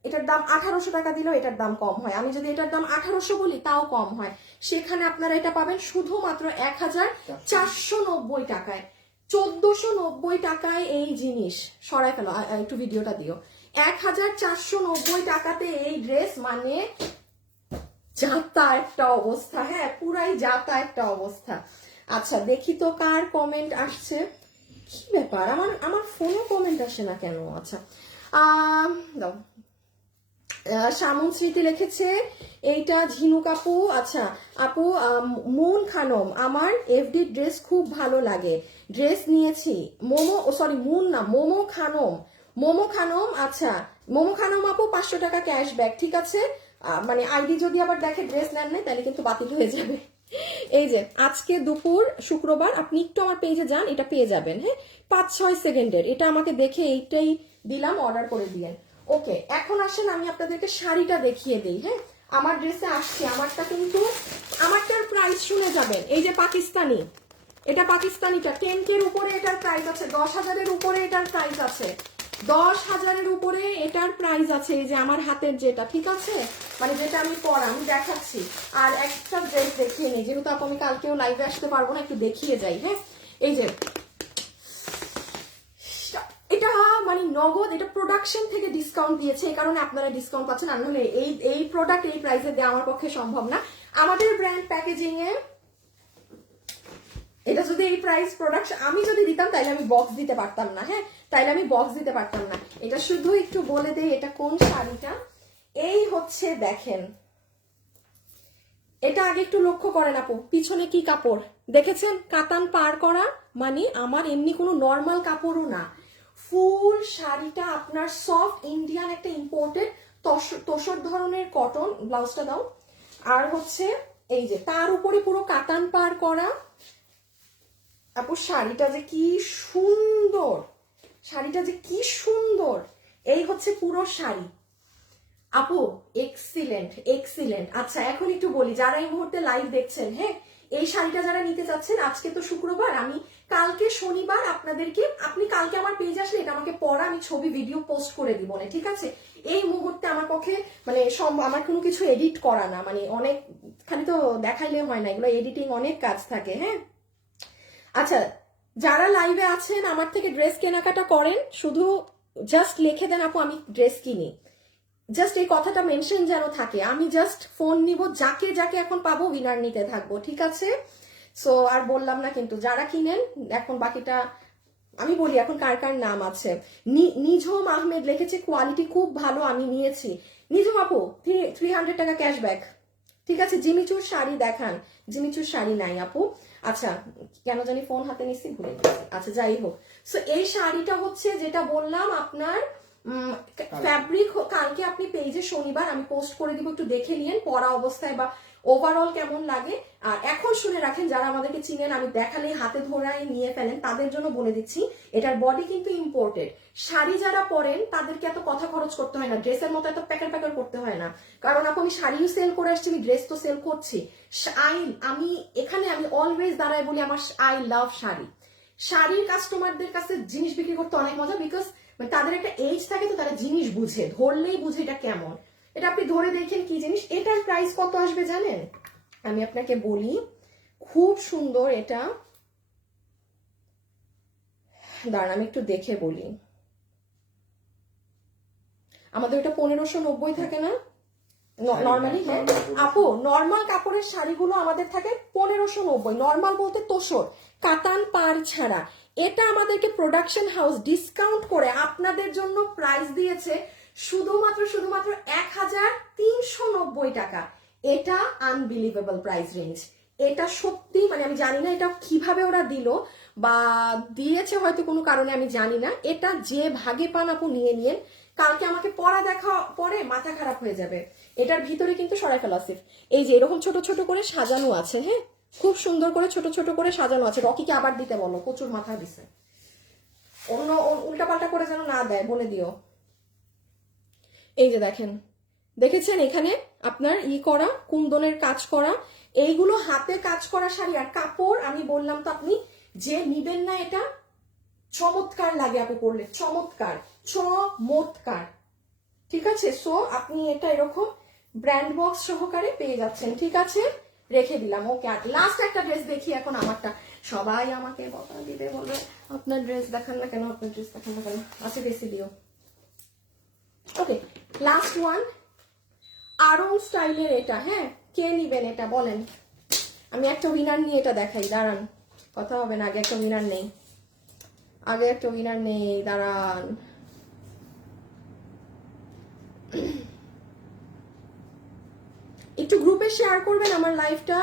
এটার দাম 1800 টাকা দিলেও এটার দাম কম হয়। আমি যদি এটার দাম 1800 বলি তাও কম হয়। সেখানে আপনারা এটা পাবেন শুধুমাত্র 1490 টাকায়। 1490 টাকায় এই জিনিস। সরাই ফেলো, একটু ভিডিওটা দিও। 1490 টাকাতে এই ড্রেস, মানে যাতা একটা অবস্থা। হ্যাঁ, পুরাই যাতা একটা অবস্থা। আচ্ছা, দেখি তো কার কমেন্ট আসছে। কি ব্যাপার, আমার ফোনে কমেন্ট আসে না কেন? আচ্ছা, দাও। শামুন স্মৃতি লিখেছে এইটা ঝিনুক আপু। আচ্ছা আপু, মুন খানম, আমার এফডি ড্রেস খুব ভালো লাগে, ড্রেস নিয়েছি। মুন না, মোমো খানম। আচ্ছা, মোমো খানম আপু 500 টাকা ক্যাশব্যাক, ঠিক আছে? মানে আইডি যদি আবার দেখে ড্রেস নেন নাই তাহলে কিন্তু বাতিল হয়ে যাবে। এই যে আজকে দুপুর শুক্রবার, আপনি একটু আমার পেজে যান, এটা পেয়ে যাবেন। হ্যাঁ, 5-6 সেকেন্ডের, এটা আমাকে দেখে এইটাই দিলাম, অর্ডার করে দিয়েন। ওকে, এখন আসেন আমি আপনাদেরকে শাড়িটা দেখিয়ে দিই। হ্যাঁ, আমার ড্রেসে আসছি, আমারটার প্রাইস শুনে যাবেন। এই যে পাকিস্তানি, এটা পাকিস্তানিটা 10K-র উপরে এটার প্রাইস আছে, 10,000-এর উপরে এটার প্রাইস আছে, 10,000-এর উপরে এটার প্রাইস আছে। এই যে আমার হাতের যেটা, ঠিক আছে, মানে যেটা আমি পরা, আমি দেখাচ্ছি। আর একটা ড্রেস দেখিয়ে নিই, যেহেতু আমি কালকেও লাইভে আসতে পারবো না, একটু দেখিয়ে যাই। হ্যাঁ, এই যে এটা মানে নগদ, এটা প্রোডাকশন থেকে ডিসকাউন্ট দিয়েছে, এই কারণে আপনারা ডিসকাউন্ট পাচ্ছেন। আর নাহলে এই প্রোডাক্ট এই প্রাইসে দেওয়া আমার পক্ষে সম্ভব না। আমাদের ব্র্যান্ড প্যাকেজিং এ এটা যদি এই প্রাইস প্রোডাকশন আমি যদি দিতাম তাইলে আমি বক্স দিতে পারতাম না। হ্যাঁ, তাইলে আমি বক্স দিতে পারতাম না। এটা শুধু একটু বলে দেই এটা কোন শাড়িটা। এই হচ্ছে, দেখেন, এটা আগে একটু লক্ষ্য করেন আপু, পিছনে কি কাপড় দেখেছেন? কাতান পার করা, মানে আমার এমনি কোনো নর্মাল কাপড়ও না। ফুল শাড়িটা আপনার সফট ইন্ডিয়ান একটা ইম্পোর্টেড তোষর ধরনের কটন। ব্লাউজটা দাও। আর হচ্ছে এই যে তার উপরে পুরো কাতান পার করা। আপু শাড়িটা যে কি সুন্দর, শাড়িটা যে কি সুন্দর। এই হচ্ছে পুরো শাড়ি আপু, এক্সিলেন্ট। আচ্ছা, এখন একটু বলি, যারা এই মুহূর্তে লাইভ দেখছেন, হ্যাঁ, এই শাড়িটা যারা নিতে চাচ্ছেন, আজকে তো শুক্রবার, আমি কালকে শনিবার আপনাদেরকে, আপনি কালকে আমার পেজে আসলে এটা আমাকে পড়া, আমি ছবি ভিডিও পোস্ট করে দিব না, ঠিক আছে? এই মুহূর্তে আমার পক্ষে মানে আমার কোনো কিছু এডিট করা না, মানে অনেক খালি তো দেখাইলে হয় না, এগুলো এডিটিং অনেক কাজ থাকে। হ্যাঁ, আচ্ছা, যারা লাইভে আছেন আমার থেকে ড্রেস কেনাকাটা করেন, শুধু জাস্ট লিখে দেন আপু আমি ড্রেস কিনি, জাস্ট এই কথাটা মেনশন যেন থাকে। আমি জাস্ট ফোন নিব, যাকে যাকে এখন পাবো উইনার নিতে থাকবো, ঠিক আছে? সো আর বললাম না কিন্তু, যারা কিনেন এখন বাকিটা আমি বলি। এখন কার কার নাম আছে? নিঝুম আহমেদ লিখেছে কোয়ালিটি খুব ভালো, আমি নিয়েছি। নিঝুম আপু 300 টাকা ক্যাশব্যাক, ঠিক আছে? জিমিচুর শাড়ি দেখান। জিমিচুর শাড়ি নাই আপু। আচ্ছা, কেন জানি ফোন হাতে নিচ্ছি, ভুলে গেছি। আচ্ছা, যাই হোক, সো এই শাড়িটা হচ্ছে যেটা বললাম আপনার ফ্যাব্রিক, কালকে আপনি পেজে শনিবার আমি পোস্ট করে দিব, একটু দেখে নিন পরা অবস্থায় বা ওভারঅল কেমন লাগে। আর এখন শুনে রাখেন, যারা আমাদেরকে চিনেন, আমি দেখালেই হাতে ধরাই নিয়ে ফেলেন, তাদের জন্য বলে দিচ্ছি, এটার বডি কিন্তু ইম্পোর্টেড। শাড়ি যারা পরেন তাদেরকে এত কথা খরচ করতে হয় না, ড্রেসের মতো এত প্যাকেট করতে হয় না। কারণ আপু আমি শাড়িও সেল করে আসছি, আমি ড্রেস তো সেল করছি। আমি অলওয়েজ দাঁড়ায় বলি, আমার আই লাভ শাড়ি। শাড়ির কাস্টমারদের কাছে জিনিস বিক্রি করতে অনেক মজা, বিকজ তাদের একটা এজ থাকে, তো তারা জিনিস বুঝে, ধরলেই বুঝে এটা কেমন। এটা আপনি ধরে দেখেন কি জিনিস। এটার প্রাইস কত আসবে জানেন? আমি আপনাকে বলি, খুব সুন্দর এটা, দাঁড়ান আমি একটু দেখে বলি। আমাদের এটা 1590 থাকে না নর্মালি? হ্যাঁ normal আপু, নর্মাল কাপড়ের শাড়িগুলো আমাদের থাকে 1590, নর্মাল বলতে তোসর, কাতান পার ছাড়া। এটা আমাদেরকে প্রোডাকশন হাউস ডিসকাউন্ট করে আপনাদের জন্য প্রাইস দিয়েছে শুধুমাত্র 1390 টাকা। এটা আনবিলিভেবল প্রাইস রেঞ্জ। এটা সত্যি মানে আমি জানি না এটা কিভাবে ওরা দিল বা দিয়েছে, হয়তো কোনো কারণে, আমি জানি না। এটা যে ভাগে পান আপু নিয়ে নিন, কালকে আমাকে পরা দেখা পরে মাথা খারাপ হয়ে যাবে। এটার ভিতরে কিন্তু সরাই ফেলাসিফ এই যে এরকম ছোট ছোট করে সাজানো আছে, হ্যাঁ খুব সুন্দর করে ছোট ছোট করে সাজানো আছে। রকিকে আবার দিতে বলো, প্রচুর মাথা দিছে, অন্য উল্টাপাল্টা করে যেন না দেয়, বলে দিও। এই যে দেখেন, দেখেছেন এখানে আপনার করা কুন্দনের কাজ করা, এইগুলো হাতে কাজ করা শাড়ি। আর কাপড় আমি বললাম তো, আপনি যে নিবেন না এটা চমৎকার লাগে আপু পরলে, চমৎকার চমৎকার। ঠিক আছে, সো আপনি এটা এরকম ব্র্যান্ড বক্স সহকারে পেয়ে যাচ্ছেন। ঠিক আছে, রেখে দিলাম। ওকে, আর লাস্ট একটা ড্রেস দেখি এখন আমারটা। সবাই আমাকে বকা দিতে বলবে, আপনার ড্রেস দেখান না কেন, আপনার ড্রেস দেখান না কেন, আছে বেশি দিও। ওকে, লাস্ট ওয়ান, আরং স্টাইলের এটা। হ্যাঁ, কে নিবেন এটা বলেন? আমি একটা উইনার নিয়ে এটা দেখাই, দাঁড়ান, কথা হবে না, আগে একটা উইনার নেই, আগে একটা উইনার নেই, দাঁড়ান। একটু গ্রুপে শেয়ার করবেন আমার লাইভটা।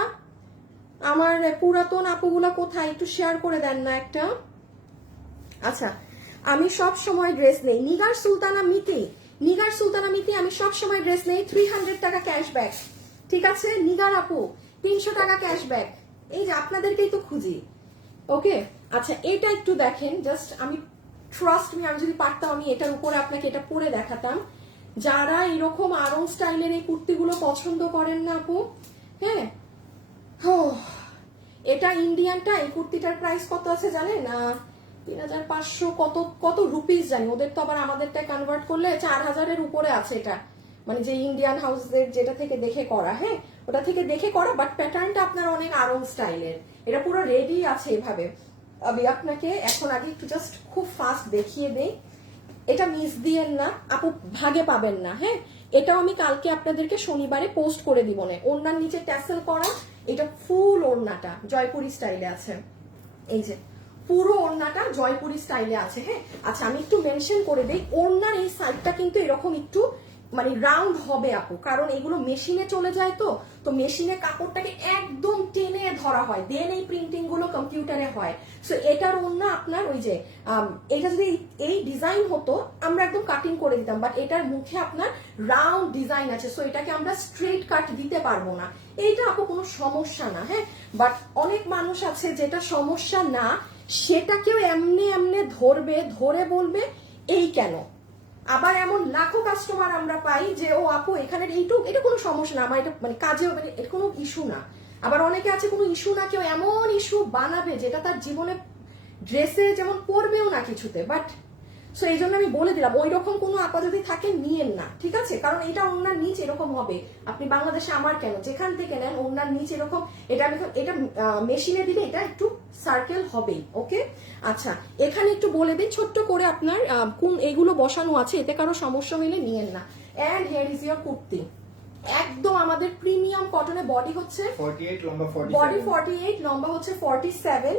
আমার পুরাতন আপুগুলা কোথায়, একটু শেয়ার করে দেন না একটা। আচ্ছা, আমি সব সময় ড্রেস নেই নিগার সুলতানা মিতি, নিগার সুলতানা মিতি, আমি সব সময় ড্রেস নেই 300 টাকা ক্যাশব্যাক। ঠিক আছে নিগার আপু, 300 টাকা ক্যাশব্যাক। এই যে আপনাদেরকেই তো খুঁজি। ওকে, আচ্ছা এটা একটু দেখেন, জাস্ট আমি ট্রাস্ট মি, আমি যদি পারতাম আমি এটার উপরে আপনাকে এটা পরে দেখাতাম। যারা এরকম আরং স্টাইলের এই কুর্তিগুলো পছন্দ করেন না আপু, হ্যাঁ, এটা ইন্ডিয়ানটা, এই কুর্তিটার প্রাইস কত আছে জানেন? 3500 কত কত রুপিস জানি, ওদের তো আবার আমাদেরটা কনভার্ট করলে 4000-এর উপরে আছে এটা, মানে যে ইন্ডিয়ান হাউসের যেটা থেকে দেখে করা, হ্যাঁ ওটা থেকে দেখে করা, বাট প্যাটার্নটা আপনার অনেক আরং স্টাইলের। এটা পুরো রেডি আছে এভাবে। আমি আপনাকে এখন আগে একটু জাস্ট খুব ফাস্ট দেখিয়ে দেই, এটা মিস দিয়েন না আপু, ভাগে পাবেন না। হ্যাঁ, এটাও আমি কালকে আপনাদেরকে শনিবারে পোস্ট করে দিব না। ওড়নার নিচে ট্যাসেল করা, এটা ফুল ওড়নাটা জয়পুরি স্টাইলে আছে, এই যে পুরো ওড়নাটা জয়পুরি স্টাইলে আছে। হ্যাঁ, আচ্ছা আমি একটু মেনশন করে দেই, ওড়নার এই সাইডটা কিন্তু এরকম একটু মানে রাউন্ড হবে আপু, কারণ এগুলো মেশিনে চলে যায়, তো মেশিনে কাপড়টাকে একদম টেনে ধরা হয়, দেন এই প্রিন্টিং গুলো কম্পিউটারে হয়। সো এটার ওড়না আপনার ওই যে এটা যদি এই ডিজাইন হতো আমরা একদম কাটিং করে দিতাম, বাট এটার মুখে আপনার রাউন্ড ডিজাইন আছে, সো এটাকে আমরা স্ট্রেট কাট দিতে পারবো না। এইটা আপু কোনো সমস্যা না, হ্যাঁ, বাট অনেক মানুষ আছে যেটা সমস্যা না, সেটাকেও এমনি এমনি ধরবে, ধরে বলবে এই কেন। আবার এমন লাখো কাস্টমার আমরা পাই যে ও আপু এখানে এইটুক, এটা কোনো সমস্যা না, আমার এটা মানে কাজেও মানে এটা কোনো ইস্যু না। আবার অনেকে আছে কোনো ইস্যু না, কেউ এমন ইস্যু বানাবে যেটা তার জীবনে ড্রেসে যেমন পরবেও না কিছুতে। বাট সো এই জন্য আমি বলে দিলাম, ওই রকম কোনো আপা যদি থাকে নিয়েন না, ঠিক আছে, কারণ এটা ওনার নিচ এরকম হবে। আপনি বাংলাদেশে আমার কেন, যেখান থেকে নেন ওনার নিচ এরকম, এটা এটা মেশিনে দিলে এটা একটু সার্কেল হবেই। ওকে, আচ্ছা এখানে একটু বলে দিন ছোট্ট করে আপনার কোন এগুলো বসানো আছে, এতে কারো সমস্যা হইলে নিয়েন না। And here is your kurti, একদম আমাদের প্রিমিয়াম কটনে, বডি হচ্ছে 48 লম্বা বডি 47 48, লম্বা হচ্ছে 47।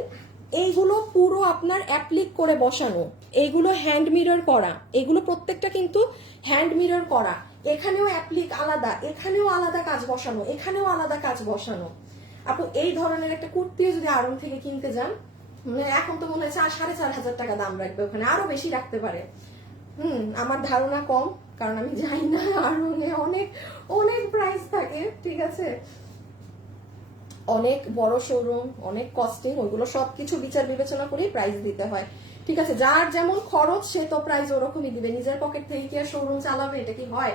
এইগুলো পুরো আপনার অ্যাপ্লিক করে বসানো, এইগুলো হ্যান্ড মিরর করা, এগুলো প্রত্যেকটা কিন্তু হ্যান্ড মিরর করা। এখানেও অ্যাপ্লিক আলাদা, এখানেও আলাদা কাজ বসানো, এখানেও আলাদা কাজ বসানো। আপু এই ধরনের একটা কুর্তিও যদি আড়ং থেকে কিনতে যান, মানে এখন তো মনে হচ্ছে 4500 টাকা দাম রাখবে, ওখানে আরো বেশি রাখতে পারে। আমার ধারণা কম, কারণ আমি জানি না, আড়ংয়ে অনেক অনেক প্রাইস থাকে। ঠিক আছে, অনেক বড় শোরুম, অনেক কস্টিং, ওইগুলো সবকিছু বিচার বিবেচনা করে প্রাইস দিতে হয়। ঠিক আছে, যার যেমন খরচ সে তো প্রাইস ওরকমই দিবে, নিজের পকেট থেকে কি আর শোরুম চালাবে, এটা কি হয়?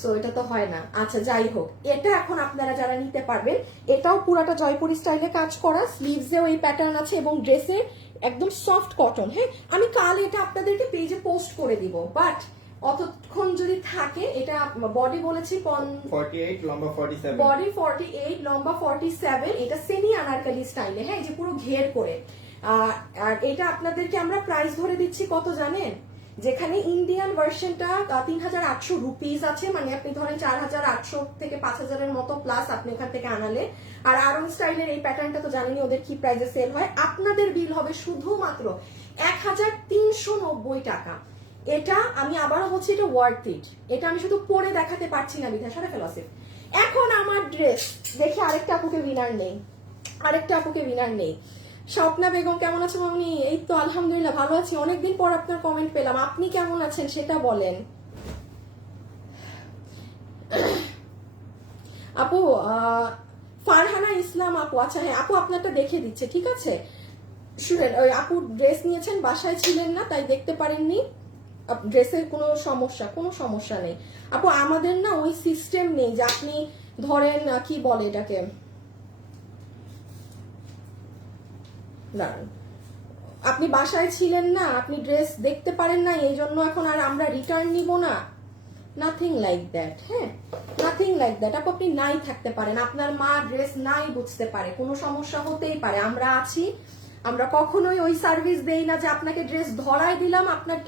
সো এটা তো হয় না। আচ্ছা যাই হোক, এটা এখন আপনারা যারা নিতে পারবেন, এটাও পুরাটা জয়পুরি স্টাইলে কাজ করা, স্লিভসেও এই প্যাটার্ন আছে এবং ড্রেসে একদম সফট কটন। হ্যাঁ, আমি কাল এটা আপনাদেরকে পেজে পোস্ট করে দিব, বাট অতক্ষণ যদি থাকে, এটা বডি বলেছি 48 লম্বা 47 বডি 48, লম্বা 47, এটা সেমি আনারকলি স্টাইলে। হ্যাঁ, যে পুরো ঘের করে। আর এটা আপনাদেরকে আমরা প্রাইস ধরে দিচ্ছি কত জানেন? যেখানে ইন্ডিয়ান ভার্সনটা 3800 রুপিস আছে, মানে আপনি ধরেন 4800 থেকে 5000-এর মতো প্লাস আপনি এখান থেকে আনালে। আর আরং স্টাইলের এই প্যাটার্নটা তো জানেনই ওদের কি প্রাইসে সেল হয়। আপনাদের বিল হবে শুধুমাত্র 1390 টাকা। এটা আমি আবারও বলছি, এটা ওয়ার্থ ইট। এটা আমি শুধু পরে দেখাতে পারছি না বিধায় সাথে ফেলাসিফ। এখন আমার ড্রেস দেখি আরেকটা আপুকে উইনার নেই। স্বপ্না বেগম কেমন আছো মামনি? এই তো আলহামদুলিল্লাহ ভালো আছি, অনেকদিন পর আপনার কমেন্ট পেলাম। আপনি কেমন আছেন সেটা বলেন আপু। ফারহানা ইসলাম আপু, আচ্ছা হ্যাঁ আপু আপনারটা দেখে দিচ্ছে, ঠিক আছে। শুনেন, ওই আপু ড্রেস নিয়েছেন, বাসায় ছিলেন না তাই দেখতে পারেননি। ড্রেসের কোনো সমস্যা নেই আপু। আমাদের না ওই সিস্টেম নেই যে আপনি ধরেন কি বলে এটাকে, আপনি বাসায় ছিলেন না, আপনি ড্রেস দেখতে পারেন না, এই জন্য এখন আর আমরা রিটার্ন নিব না। নাথিং লাইক দ্যাট, হ্যাঁ নাথিং লাইক দ্যাট আপু। আপনি নাই থাকতে পারেন, আপনার মা ড্রেস নাই বুঝতে পারে, কোনো সমস্যা হতেই পারে, আমরা আছি। আমরা কখনোই ওই সার্ভিস দেই না যে আপনাকে ড্রেস ধরাই দিলাম,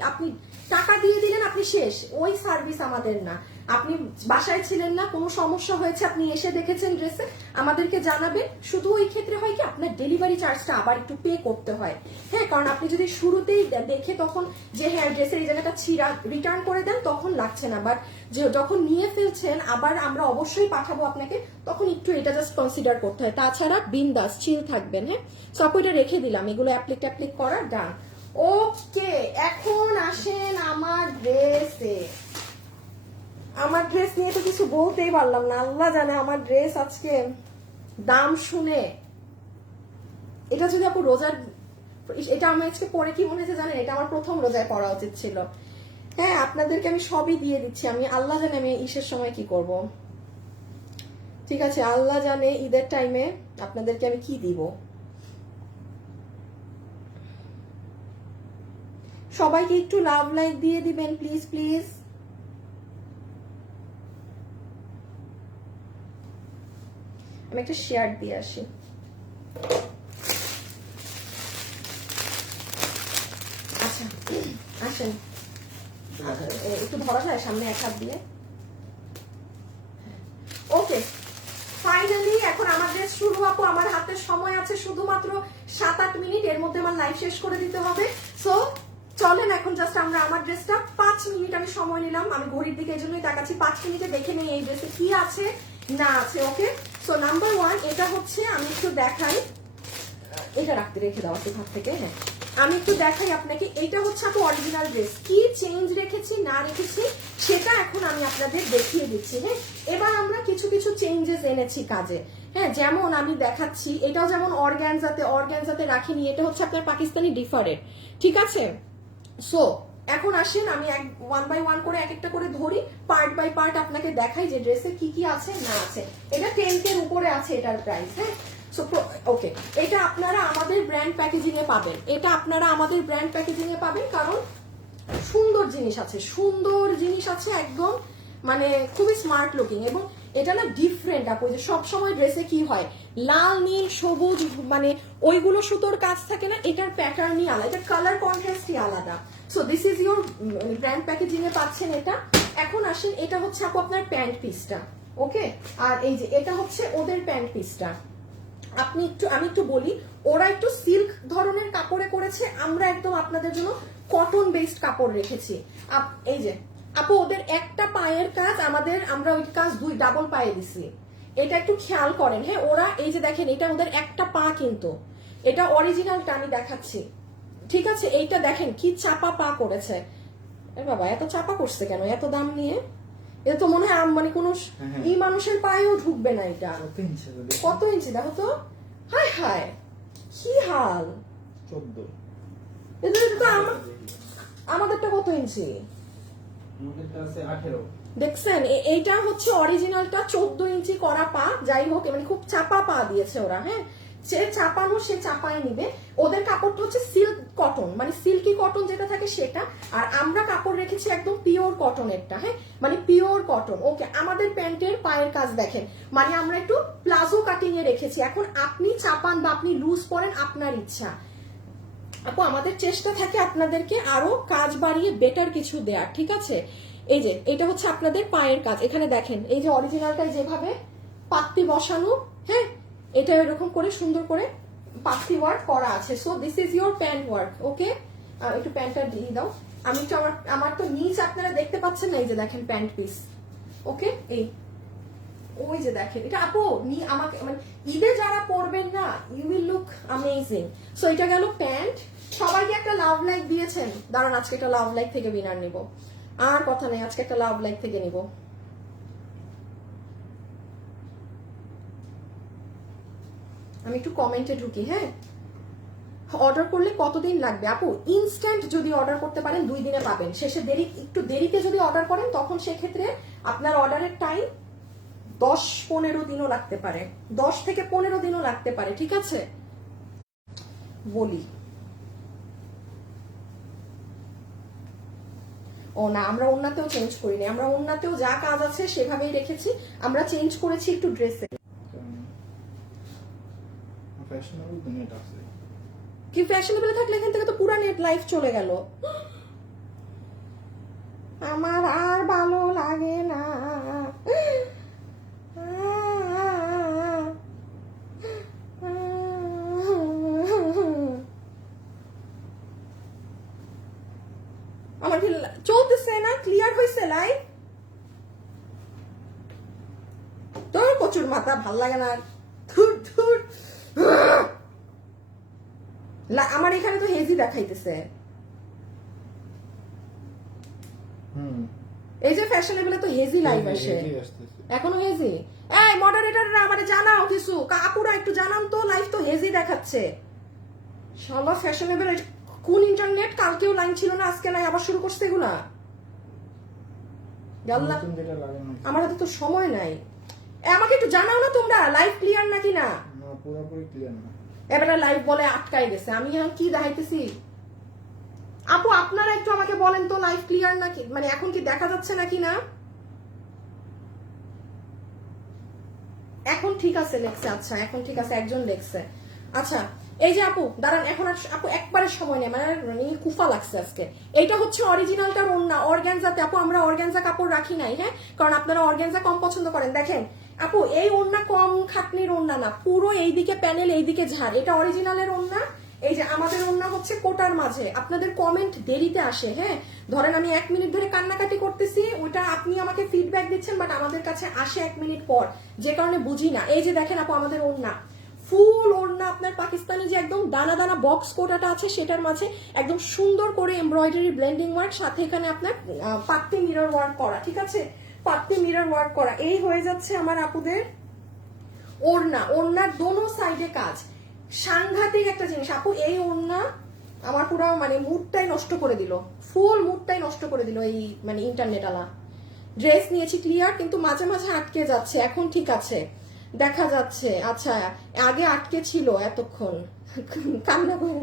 আপনি টাকা দিয়ে দিলেন আপনি শেষ, ওই সার্ভিস আমাদের না। আপনি বাসায় ছিলেন না, কোনো সমস্যা হয়েছে, আপনি এসে দেখেছেন ড্রেসে, আমাদেরকে জানাবেন। শুধু ওই ক্ষেত্রে হয় কি আপনার ডেলিভারি চার্জটা আবার একটু পে করতে হয়, হ্যাঁ, কারণ আপনি যদি শুরুতেই দেখে তখন যে হ্যাঁ ড্রেসের এই জায়গাটা ছিঁড়া রিটার্ন করে দেন তখন লাগছে না, বাট যে যখন নিয়ে ফেলছেন আবার আমরা অবশ্যই পাঠাবো আপনাকে, তখন একটু এটা জাস্ট কনসিডার করতে হয়। তাছাড়া বিন্দাস চিল থাকবেন, হ্যাঁ। সো আপু এটা রেখে দিলাম, এগুলো অ্যাপ্লিক করা ডান। ওকে, এখন আসেন আমার ড্রেসে। আমার ড্রেস নিয়ে তো কিছু বলতেই পারলাম না, আল্লাহ জানে আমার ড্রেস আজকে দাম শুনে। এটা যদি আপু রোজার, এটা আমি আজকে পরে কি মনে হয়েছে জানেন, এটা আমার প্রথম রোজায় পরা উচিত ছিল। হ্যাঁ আপনাদেরকে আমি সবই দিয়ে দিচ্ছি, আমি আল্লাহ জানে আমি ঈদের সময় কি করব, ঠিক আছে, আল্লাহ জানে ঈদের টাইমে আপনাদেরকে আমি কি দিব। সবাইকে একটু লাভ লাইক দিয়ে দিবেন প্লিজ প্লিজ। আমি একটা শেয়ার দিয়ে আসি। আচ্ছা আসেন, একটু ধরা যায় সামনে এক হাত দিয়ে। ওকে ফাইনালি এখন আমার ড্রেস শুরু আপু। আমার হাতে সময় আছে শুধুমাত্র 7-8 মিনিট, এর মধ্যে আমার লাইভ শেষ করে দিতে হবে। সো চলেন এখন জাস্ট আমরা আমার ড্রেসটা 5 মিনিট আমি সময় নিলাম, আমি ঘড়ির দিকে এই জন্যই তাকাচ্ছি, 5 মিনিটে দেখে নেই এই ড্রেসে কি আছে না আছে। ওকে সো নাম্বার 1 এটা হচ্ছে, আমি একটু দেখাই, এটা রেখে দাও একটু হাত থেকে, হ্যাঁ আমি একটু দেখাই আপনাকে। এটা হচ্ছে আপু অরিজিনাল ড্রেস, কি চেঞ্জ রেখেছি না রেখেছি সেটা এখন আমি আপনাদের দেখিয়ে দিচ্ছি। হ্যাঁ এবার আমরা কিছু কিছু চেঞ্জেস এনেছি কাজে, হ্যাঁ যেমন আমি দেখাচ্ছি, এটাও যেমন অর্গ্যানজাতে রাখিনি, এটা হচ্ছে আপনার পাকিস্তানি ডিফারেন্ট, ঠিক আছে। সো এখন আসেন আমি 1 বাই 1 করে এক একটা করে ধরি, পার্ট বাই পার্ট আপনাকে দেখাই যে ড্রেসে কি কি আছে না আছে। এটা 10 উপরে আছে এটার প্রাইস, হ্যাঁ। সো ওকে, এটা আপনারা আমাদের ব্র্যান্ড প্যাকেজিং এ পাবেন, কারণ সুন্দর জিনিস আছে একদম, মানে খুবই স্মার্ট লুকিং, এবং এটা না ডিফারেন্ট আপু। যে সবসময় ড্রেসে কি হয় লাল নীল সবুজ, মানে ওইগুলো সুতোর কাজ থাকে না, এটার প্যাটার্নই আলাদা, এটা কালার কন্ট্রাস্টই আলাদা। So this is your brand packaging এ পাচ্ছেন এটা। এখন আসেন, এটা হচ্ছে আপু আপনার প্যান্ট পিসটা, ওকে, আর এই যে এটা হচ্ছে ওদের প্যান্ট পিসটা। আমি একটু বলি, ওরা একটু সিল্ক ধরনের কাপড়ে করেছে, আমরা একদম আপনাদের জন্য কটন বেসড কাপড় রেখেছি। এই যে আপু ওদের একটা পায়ের কাজ, আমরা ওই কাজ 2 ডাবল পায়ে দিছি, এটা একটু খেয়াল করেন, হ্যাঁ। ওরা এই যে দেখেন, এটা ওদের একটা পা, কিন্তু এটা অরিজিনালটা আমি দেখাচ্ছি, ঠিক আছে। এইটা দেখেন কি চাপা পা করেছে, বাবা এত চাপা করছে কেন, এত দাম নিয়ে, এটা তো মনে হয় মানে কোনো এই মানুষের পায়েও ঢুকবে না। এটা কত ইঞ্চি দেখো তো, হায় হায় কি হাল, 14। এটা তো আমাদেরটা কত ইঞ্চি দেখছেন, এইটা হচ্ছে অরিজিনালটা 14 ইঞ্চি করা পা, যাই হোক মানে খুব চাপা পা দিয়েছে ওরা, হ্যাঁ। সে চাপানো সে চাপায় নিবে। ওদের কাপড়টা হচ্ছে সিল্ক কটন, মানে সিল্কি কটন যেটা থাকে সেটা, আর আমরা কাপড় রেখেছি একদম পিওর কটনেরটা, হ্যাঁ মানে পিওর কটন। ওকে আমাদের প্যান্টের পায়ের কাজ দেখেন, মানে আমরা একটু প্লাজো কাটিং এ রেখেছি। এখন আপনি চাপান বা আপনি লুজ পরেন আপনার ইচ্ছা। আপু আমাদের চেষ্টা থাকে আপনাদেরকে আরো কাজ বাড়িয়ে বেটার কিছু দেওয়ার, ঠিক আছে? এই যে এটা হচ্ছে আপনাদের পায়ের কাজ, এখানে দেখেন এই যে অরিজিনালটা যেভাবে পাত্তি বসানো, হ্যাঁ, এটা এরকম করে সুন্দর করে পাত্তি ওয়ার্ক করা আছে। So this is your pant work, okay? একটু প্যান্টটা দিয়ে দাও। আমি তো আমার তো নিচ আপনারা দেখতে পাচ্ছেন না, এই যে দেখেন প্যান্ট পিস, ওকে? এই ওই যে দেখেন এটা আপু আমাকে মানে ঈদে যারা পরবেন না, you will look amazing. So এটা গেল প্যান্ট। সবাইকে একটা লাভ লাইক দিয়েছেন, দাঁড়ান আজকে একটা লাভ লাইক থেকে উইনার নিব, আর কথা নেই, আজকে একটা লাভ লাইক থেকে নিব। আমি একটু কমেন্টে ঢুকি, হ্যাঁ? অর্ডার করলে কতদিন লাগবে আপু? ইনস্ট্যান্ট যদি অর্ডার করতে পারেন 2 দিনে পাবেন। শেষে একটু দেরিতে যদি অর্ডার করেন তখন সেক্ষেত্রে আপনার অর্ডারের টাইম 10-15 দিনও লাগতে পারে, 10 থেকে 15 দিনও লাগতে পারে, ঠিক আছে? বলি ও না, আমরা ওন্নাতেও চেঞ্জ করিনি, আমরা ওন্নাতেও যা কাজ আছে সেভাবেই রেখেছি, আমরা চেঞ্জ করেছি একটু ড্রেসে। ফ্যাশনেবল দুনিয়া আছে কি ফ্যাশনেবল থাকলে এখান থেকে তো পুরা নেট লাইফ চলে গেল। আমার আর ভালো লাগে না। আমার কি চলতেছে না? ক্লিয়ার হয়েছে লাইভ? তোর প্রচুর মাথা, ভাল লাগে না। আমার এখানে তো হেজি দেখাইতেছে। এই যে ফ্যাশনেবলে তো হেজি লাইভ আসে, এখনো হেজি। এই মডারেটররা আমারে জানাও কিছু, আপুরা একটু জানান তো, লাইভ তো হেজি দেখাচ্ছে। শালা ফ্যাশনেবল কোন ইন্টারনেট? কালকেও লাইন ছিল না, আজকে নাই আবার শুরু করছে এগুলা। আমার হাতে তো সময় নাই। আমাকে একটু জানাও না তোমরা, লাইভ ক্লিয়ার নাকি না? পুরোপুরি ক্লিয়ার না। এবারে লাইভ বলে আটকাই গেছে, আমি এখন কি দেখাইতেছি? আপু আপনারা একটু আমাকে বলেন তো লাইভ ক্লিয়ার নাকি, মানে এখন কি দেখা যাচ্ছে নাকি না? এখন ঠিক আছে লেখছে, আচ্ছা এখন ঠিক আছে, একজন লেখছে। আচ্ছা এই যে আপু দাঁড়ান, এখন আপু একবারের সময় নেই, মানে কুফা লাগছে আজকে। এইটা হচ্ছে অরিজিনালটার ওন্না, অর্গানজাতে। আপু আমরা অর্গানজা কাপড় রাখি নাই, হ্যাঁ, কারণ আপনারা অর্গানজা কম পছন্দ করেন। দেখেন আপু এই ওন্না কম খাটনির ওন্না না, পুরো এইদিকে প্যানেল এইদিকে ঝাড়, এটা অরিজিনালের ওন্না। এই যে আমাদের ওন্না হচ্ছে কোটার মাঝে। আপনাদের কমেন্ট দেরিতে আসে, হ্যাঁ, ধরেন আমি 1 মিনিট ধরে কান্নাকাটি করতেছি, ওটা আপনি আমাকে ফিডব্যাক দিচ্ছেন, বাট আমাদের কাছে আসে 1 মিনিট পর, যে কারণে বুঝি না। এই যে দেখেন আপু আমাদের ওন্না ফুল ওড়না, আপনার পাকিস্তানি যে একদম দানা দানা বক্স কোটাটা আছে সেটার মাঝে একদম সুন্দর করে এমব্রয়ডারি ব্লেন্ডিং ওয়ার্ক, সাথে এখানে আপনার পাত্তি মিরর ওয়ার্ক করা, ঠিক আছে? পাত্তি মিরর ওয়ার্ক করা, এই হয়ে যাচ্ছে আমার আপুদের ওড়না। ওড়নার দোনো সাইডে কাজ, সাংঘাতিক একটা জিনিস আপু। এই ওড়না আমার পুরো মানে মুডটাই নষ্ট করে দিল, ফুল মুডটাই নষ্ট করে দিল এই মানে ইন্টারনেট আলা। ড্রেস নিয়েছি ক্লিয়ার, কিন্তু মাঝে মাঝে আটকে যাচ্ছে, এখন ঠিক আছে দেখা যাচ্ছে। আচ্ছা আগে আটকে ছিল এতক্ষণ, কান্না করেন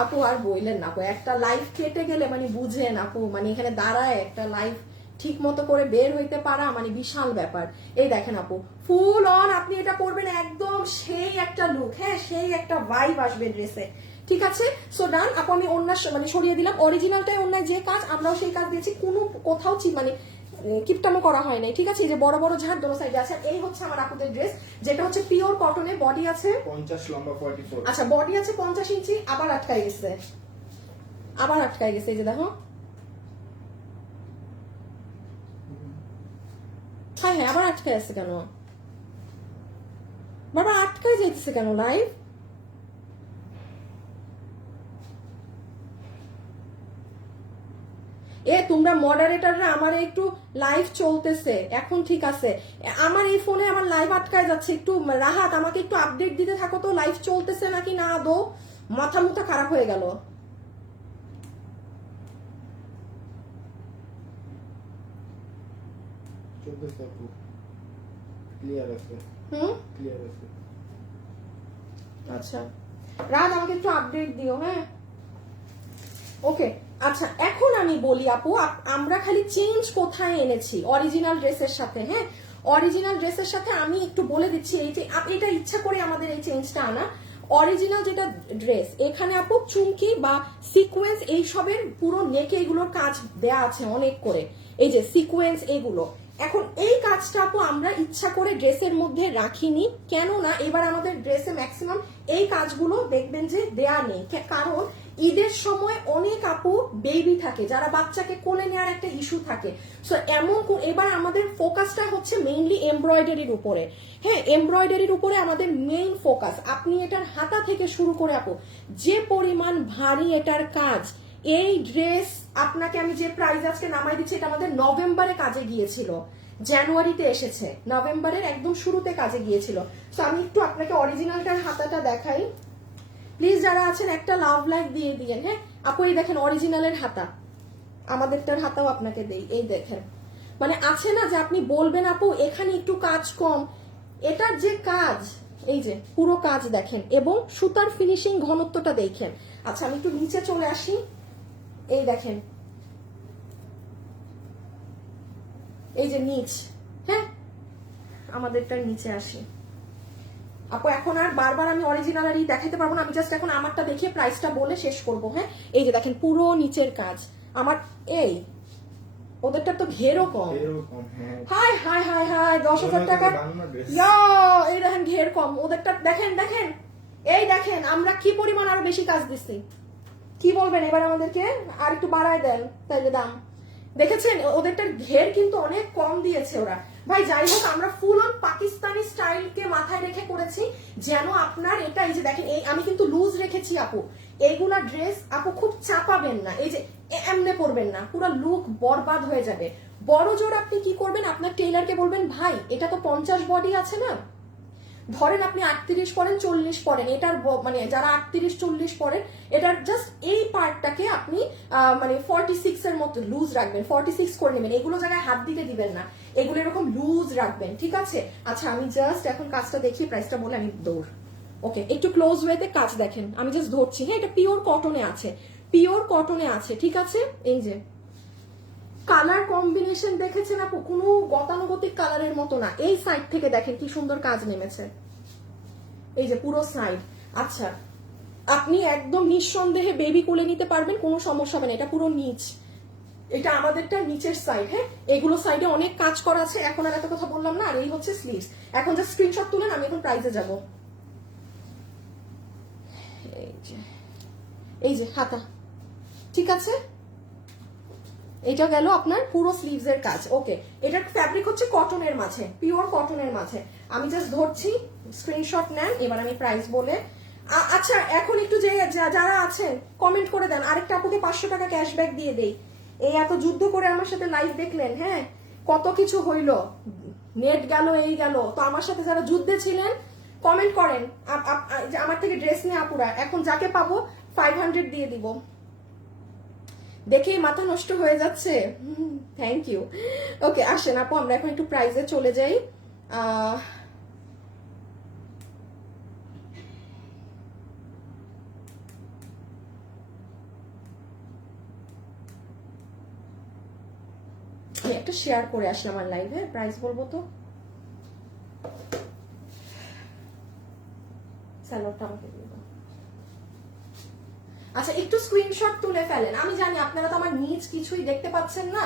আপু, আর বইলেন না আপু, একটা লাইফ কেটে গেলে মানে বুঝেন আপু, মানে এখানে দাঁড়ায় একটা লাইফ ঠিক মতো করে বের হইতে পারা মানে বিশাল ব্যাপার। এই দেখেন আপু ফুল অন আপনি এটা পরবেন, একদম সেই একটা লুক, হ্যাঁ, সেই একটা ভাইব আসবে ড্রেসে, ঠিক আছে? সো ডান আপু, আমি অন্য মানে সরিয়ে দিলাম। অরিজিনালটাই অন্য যে কাজ, আমরাও সেই কাজ দিয়েছি, কোনো কোথাও মানে কিপটামো করা হয় নাই, ঠিক আছে? এই যে বড় বড় ঝাড় দোনো সাইডে আছে। এই হচ্ছে আমার আপুদের ড্রেস, যেটা হচ্ছে পিওর কটনের, বডি আছে 50, লম্বা 44। আচ্ছা বডি আছে 50 ইঞ্চি, আবার আটকাই গেছে, আবার আটকাই গেছে, এই যে দেখো। হ্যাঁ হ্যাঁ আবার আটকাই আছে কেন, বাবা আটকাই যাইতেছে কেন লাইভ? তোমরা মডারেটররা আমার একটু লাইভ চলতেছে এখন, ঠিক আছে? আমার এই ফোনে আমার লাইভ আটকায় যাচ্ছে, একটু রাহাত আমাকে একটু আপডেট দিতে থাকো তো, লাইভ চলতেছে নাকি না আদৌ। মাথা মুথা খারাপ হয়ে গেল। ক্লিয়ার আছে, ক্লিয়ার আছে। আচ্ছা রাত আমাকে একটু আপডেট দিও, হ্যাঁ, ওকে। আচ্ছা এখন আমি বলি আপু, আমরা খালি চেঞ্জ কোথায় এনেছি অরিজিনাল ড্রেসের সাথে, হ্যাঁ, অরিজিনাল ড্রেসের সাথে আমি একটু বলে দিচ্ছি। এই যে এটা ইচ্ছা করে আমাদের এই চেঞ্জটা আনা, অরিজিনাল যেটা ড্রেস, এখানে আপু চুমকি বা সিকোয়েন্স এইসবের পুরো নেকে এগুলোর কাজ দেয়া আছে অনেক করে, এই যে সিকোয়েন্স এগুলো। এখন এই কাজটা আপু আমরা ইচ্ছা করে ড্রেসের মধ্যে রাখিনি, কেননা এবার আমাদের ড্রেসে ম্যাক্সিমাম এই কাজগুলো দেখবেন যে দেয়া নেই, কারণ ঈদের সময় অনেক আপু বেবি থাকে, যারা বাচ্চাকে কোলে নেওয়ার একটা ইস্যু থাকে। সো এবার আমাদের ফোকাসটা হচ্ছে মেইনলি এমব্রয়ডারির উপরে। হ্যাঁ, এমব্রয়ডারির উপরে আমাদের মেইন ফোকাস। আপনি এটার হাতা থেকে শুরু করে আপু যে পরিমাণ ভারী এটার কাজ, এই ড্রেস আপনাকে আমি যে প্রাইস আজকে নামাই দিচ্ছি, এটা আমাদের নভেম্বরে কাজে গিয়েছিল, জানুয়ারিতে এসেছে, নভেম্বরের একদম শুরুতে কাজে গিয়েছিল। তো আমি একটু আপনাকে অরিজিনালটার হাতাটা দেখাই, প্লিজ যারা আছেন একটা লাভ লাইক দিয়ে দিয়েন। হ্যাঁ আপু, এই দেখেন অরিজিনালের হাতা, আমাদেরটার হাতাও আপনাকে দেই, এই দেখেন। মানে আছে না যে আপনি বলবেন আপু এখানে একটু কাজ কম, এটার যে কাজ, এই যে পুরো কাজ দেখেন, এবং সুতার ফিনিশিং ঘনত্বটা দেখেন। আচ্ছা আমি একটু নিচে চলে আসি, এই দেখেন, এই যে নিচ, হ্যাঁ আমাদেরটার নিচে আসি আপু। এখন আর বারবার আমি অরিজিনাল আর দেখাতে পারবো না, আমি জাস্ট এখন আমারটা দেখিয়ে প্রাইসটা বলে শেষ করব। হ্যাঁ, এই যে দেখেন পুরো নিচের কাজ আমার, এই ওদেরটা তো ঘেরও কম। হাই হাই হাই হাই, 10,000 টাকা, এই দেখেন ঘের কম ওদেরটা, দেখেন দেখেন, এই দেখেন আমরা কি পরিমাণ আরো বেশি কাজ দিচ্ছি। কি বলবেন এবার আমাদেরকে আর একটু বাড়ায় দেন তাইলে দাম। দেখেছেন ওদেরটার ঘের কিন্তু অনেক কম দিয়েছে ওরা। ভাই যাই হোক, আমরা ফুল অন পাকিস্তানি স্টাইলকে মাথায় রেখে করেছি, যেন আপনার এটা, এই যে দেখেন এই আমি কিন্তু লুজ রেখেছি আপু, এইগুলা ড্রেস আপু খুব চাপাবেন না, এই যে এমনে পরবেন না, পুরো লুক বরবাদ হয়ে যাবে। বড় জোর আপনি কি করবেন, আপনার টেইলারকে বলবেন ভাই এটা তো 50 বডি আছে না, ধরেন আপনি 38 পরেন 40 পরেন, এটার মানে যারা 38-40 পরেন, এটার জাস্ট এই পার্টটাকে আপনি মানে 46 এর মতো লুজ রাখবেন, 46 করে নেবেন, এগুলো জায়গায় হাত দিতে দিবেন না, এগুলো এরকম লুজ রাখবেন, ঠিক আছে। আচ্ছা আমি জাস্ট এখন কাজটা দেখি, প্রাইসটা বলে আমি দৌড়। ওকে, একটু ক্লোজ ওয়েতে কাজ দেখেন, আমি জাস্ট ধরছি। হ্যাঁ, এটা পিওর কটনে আছে, পিওর কটনে আছে, ঠিক আছে। এই যে কালার কম্বিনেশন দেখেছেন আপু, কোনো গতানুগতিক কালারের মতো না। এই সাইড থেকে দেখেন কি সুন্দর কাজ নেমেছে, এই যে পুরো সাইড। আচ্ছা আপনি একদম নিঃসন্দেহে বেবি কোলে নিতে পারবেন, কোনো সমস্যা হবে না। এটা পুরো নিচ, এটা আমাদেরটা নিচের সাইড। হ্যাঁ, এগুলো সাইডে অনেক কাজ করা আছে, এখন আর এত কথা বললাম না। আর এই হচ্ছে স্লিভস। এখন জাস্ট স্ক্রিনশট তুলেন, আমি এখন প্রাইসে যাব। এই যে হাতা, ঠিক আছে, এটা গেল আপনার পুরো স্লিভস এর কাজ। ওকে, এটার ফ্যাব্রিক হচ্ছে কটনের মাঝে, পিওর কটনের মাঝে। আমি জাস্ট ধরছি, স্ক্রিনশট নেন, এবার আমি প্রাইস বলে। আচ্ছা এখন একটু যে যারা আছেন কমেন্ট করে দেন, আরেকটা আপুকে 500 টাকা ক্যাশব্যাক দিয়ে দেই। এই এত যুদ্ধ করে আমার সাথে লাইভ দেখলেন, হ্যাঁ কত কিছু হইলো, নেট গেল, এই গেল, তো আমার সাথে যারা যুদ্ধে ছিলেন কমেন্ট করেন, আমার থেকে ড্রেস নিয়ে আপুরা, এখন যাকে পাবো 500 দিয়ে দিব। দেখেই মাথা নষ্ট হয়ে যাচ্ছে, থ্যাংক ইউ। ওকে আসেন আপু, আমরা এখন একটু প্রাইজে চলে যাই। আমি একটা শেয়ার করে আসলাম আমার লাইভে, প্রাইস বলবো তো, স্যালাডটা আমাকে দিয়ে দাও। আচ্ছা একটু স্ক্রিনশট তুলে ফেলেন, আমি জানি আপনারা তো আমার নিজ কিছুই দেখতে পাচ্ছেন না,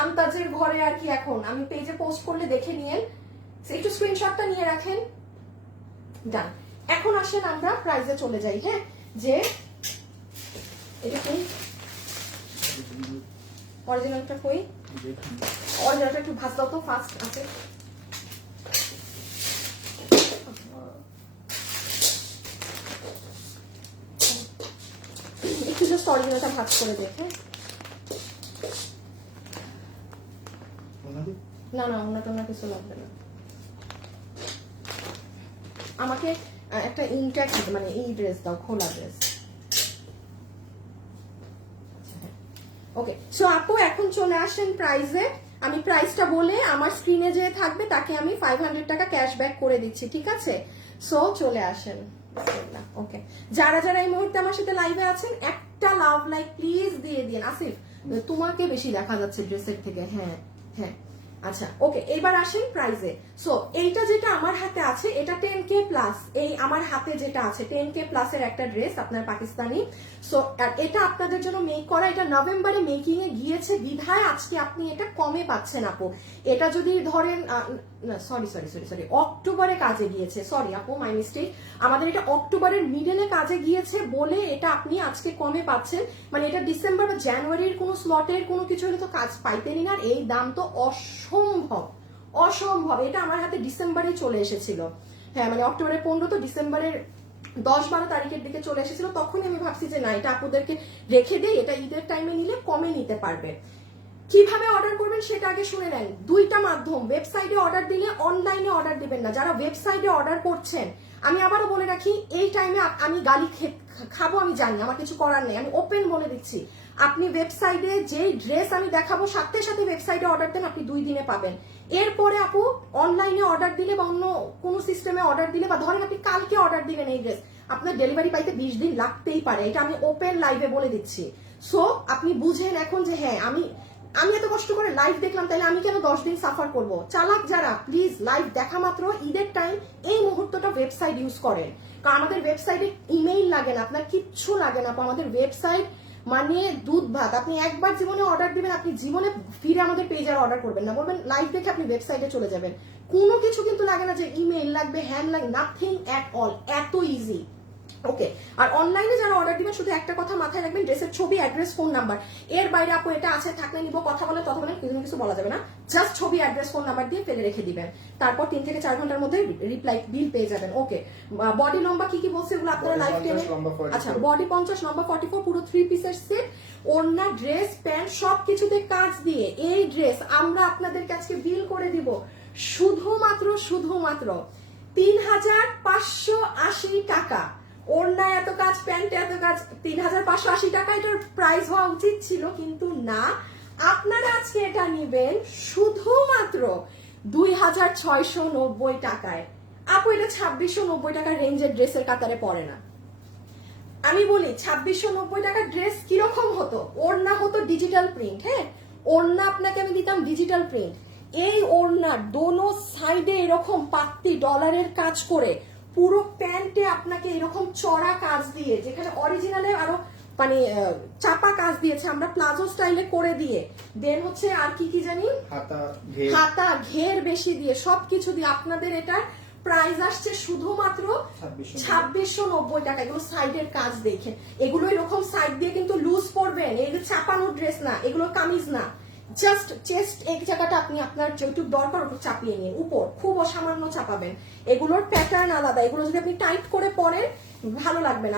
আমতাজের ঘরে আর কি, এখন আমি পেজে পোস্ট করলে দেখে নিয়েন, একটু স্ক্রিনশটটা নিয়ে রাখেন। ডান, এখন আসেন আমরা প্রাইজে চলে যাই। হ্যাঁ, যে এটা কই, অরিজিনালটা কই, অরিজিনালটা একটু ভাজ দাও তো, ফাস্ট আছে। একটু জাস্ট অরিজিনালটা ভাজ করে দেখে। না না, অন্য কিছু লাগবে না, আমাকে একটা ইনট্যাক্ট মানে এই ড্রেস দাও, খোলা ড্রেস। ওকে, সো আপু এখন চলে আসেন প্রাইজে। আমি প্রাইসটা বলে আমার স্ক্রিনে যে থাকবে তাকে আমি 500 টাকা ক্যাশব্যাক করে দিচ্ছি, ঠিক আছে। সো চলে আসেন। ওকে, যারা যারা এই মুহূর্তে আমার সাথে লাইভে আছেন একটা লাভ লাইক প্লিজ দিয়ে দিন। আসিফ তোমাকে বেশি দেখা যাচ্ছে ড্রেসের থেকে, হ্যাঁ হ্যাঁ আচ্ছা ওকে, এবার আসেন প্রাইজে। সো এইটা যেটা আমার হাতে আছে এটা 10K প্লাস, এই আমার হাতে যেটা আছে 10K প্লাসের একটা ড্রেস আপনার পাকিস্তানি। সো এটা আপনাদের জন্য মেক করা, এটা নভেম্বরে মেকিং এ গিয়েছে বিধায় আজকে আপনি এটা কমে পাচ্ছেন আপু। এটা যদি ধরেন সরি অক্টোবরে কাজে গিয়েছে, সরি আপু মাই মিস্টেক, আমাদের এটা অক্টোবরের মিডলে কাজে গিয়েছে বলে এটা আপনি আজকে কমে পাচ্ছেন। মানে এটা ডিসেম্বর বা জানুয়ারির কোনো স্লটের কোনো কিছু হলে তো কাজ পাইতেনই না, এই দাম তো অসম্ভব অসম্ভব। এটা আমার হাতে ডিসেম্বরে চলে এসেছিল, হ্যাঁ মানে অক্টোবরের 15 তো ডিসেম্বরের 10-12 তারিখের দিকে চলে এসেছিল। তখনই আমি ভাবছি যে না এটা আপুদেরকে রেখে দেই, এটা ঈদের টাইমে নিলে কমে নিতে পারবে। কিভাবে অর্ডার করবেন সেটা আগে শুনে নেন। দুইটা মাধ্যম, ওয়েবসাইটে অর্ডার দিলে অনলাইনে অর্ডার দিবেন না। যারা ওয়েবসাইটে অর্ডার করছেন, আমি আবারও বলে রাখি এই টাইমে আমি গালি খাবো আমি জানি, আমার কিছু করার নেই, আমি ওপেন বলে দিচ্ছি। আপনি ওয়েবসাইটে যেই ড্রেস আমি দেখাবো সাথে সাথে ওয়েবসাইটে অর্ডার দেন, আপনি 2 দিনে পাবেন। এরপরে আপু অনলাইনে অর্ডার দিলে বা অন্য কোনো সিস্টেমে অর্ডার দিলে, বা ধরেন আপনি কালকে অর্ডার দিবেন এই ড্রেস, আপনার ডেলিভারি পাইতে 20 দিন লাগতেই পারে, এটা আমি ওপেন লাইভে বলে দিচ্ছি। সো আপনি বুঝেন এখন যে হ্যাঁ আমি এত কষ্ট করে লাইভ দেখলাম, তাহলে আমি কেন 10 দিন সাফার করব। চালাক যারা প্লিজ লাইভ দেখা মাত্র ঈদের টাইম এই মুহূর্তটা ওয়েবসাইট ইউজ করেন, কারণ আমাদের ওয়েবসাইটে ইমেইল লাগে না, আপনার কিচ্ছু লাগে না। আমাদের ওয়েবসাইট মানে দুধ ভাত। আপনি একবার জীবনে অর্ডার দিবেন, আপনি জীবনে ফিরে আমাদের পেজে আর অর্ডার করবেন না, বলবেন লাইভ দেখে আপনি ওয়েবসাইটে চলে যাবেন। কোনো কিছু কিন্তু লাগে না যে ইমেইল লাগবে, হ্যান্ড লাগবে, নাথিং অ্যাট অল, এত ইজি। ওকে, আর অনলাইনে যারা অর্ডার দিবেন শুধু একটা কথা মাথায় রাখবেন, ড্রেসের ছবি, অ্যাড্রেস, ফোন নাম্বার। এর বাইরে আপু এটা আছে থাকলে নিব, কথা বলে তত বলেন, কিছু বলা যাবে না। জাস্ট ছবি, অ্যাড্রেস, ফোন নাম্বার দিয়ে ফেলে রেখে দিবেন, তারপর 3 থেকে 4 ঘন্টার মধ্যে রিপ্লাই বিল পেয়ে যাবেন। ওকে, বডি লম্বা কি কি বলছে এগুলো আপনারা লাইভ টেনে। আচ্ছা, বডি 50, লম্বা 44, পুরো 3 পিসের সেট, ওড়না, ড্রেস, প্যান্ট সবকিছুতে কাজ দিয়ে এই ড্রেস আমরা আপনাদের কাছে বিল করে দিব শুধুমাত্র 3580 টাকা। ওড়না এত কাজ, প্যান্টে এত কাজ, 3580 টাকা এটার প্রাইস হওয়া উচিত ছিল, কিন্তু না, আপনারা আজকে এটা নিবেন শুধুমাত্র 2690 টাকায়। আপু এটা 2690 টাকার রেঞ্জের ড্রেসের কাতারে পড়ে না। আমি বলি 2690 টাকার ড্রেস কিরকম হতো, ওড়না হতো ডিজিটাল প্রিন্ট, হ্যাঁ ওড়না আপনাকে আমি দিতাম ডিজিটাল প্রিন্ট। এই ওড়নার দোনো সাইডে এরকম পাত্তি ডলারের কাজ করে, পুরো প্যান্টে আপনাকে এরকম চড়া কাজ দিয়ে, যেখানে অরিজিনালে আরো মানে চাপা কাজ দিয়েছে আমরা প্লাজো স্টাইলে করে দিয়ে, দেন হচ্ছে আর কি কি জানি হাতা ঘের বেশি দিয়ে, সবকিছু দিয়ে আপনাদের এটার প্রাইস আসছে শুধুমাত্র 2690 টাকা। এগুলো সাইডের কাজ দেখে, এগুলো এরকম সাইড দিয়ে কিন্তু লুজ পরবেন, এগুলো চাপানো ড্রেস না, এগুলো কামিজ না, জাস্ট চেস্ট এক জায়গাটা আপনি আপনার যেটুকু দরকার ওটুকু চাপিয়ে নিন, উপর খুব অসামান্য চাপাবেন। এগুলোর প্যাটার্ন আলাদা, এগুলো যদি আপনি টাইট করে পরেন ভালো লাগবে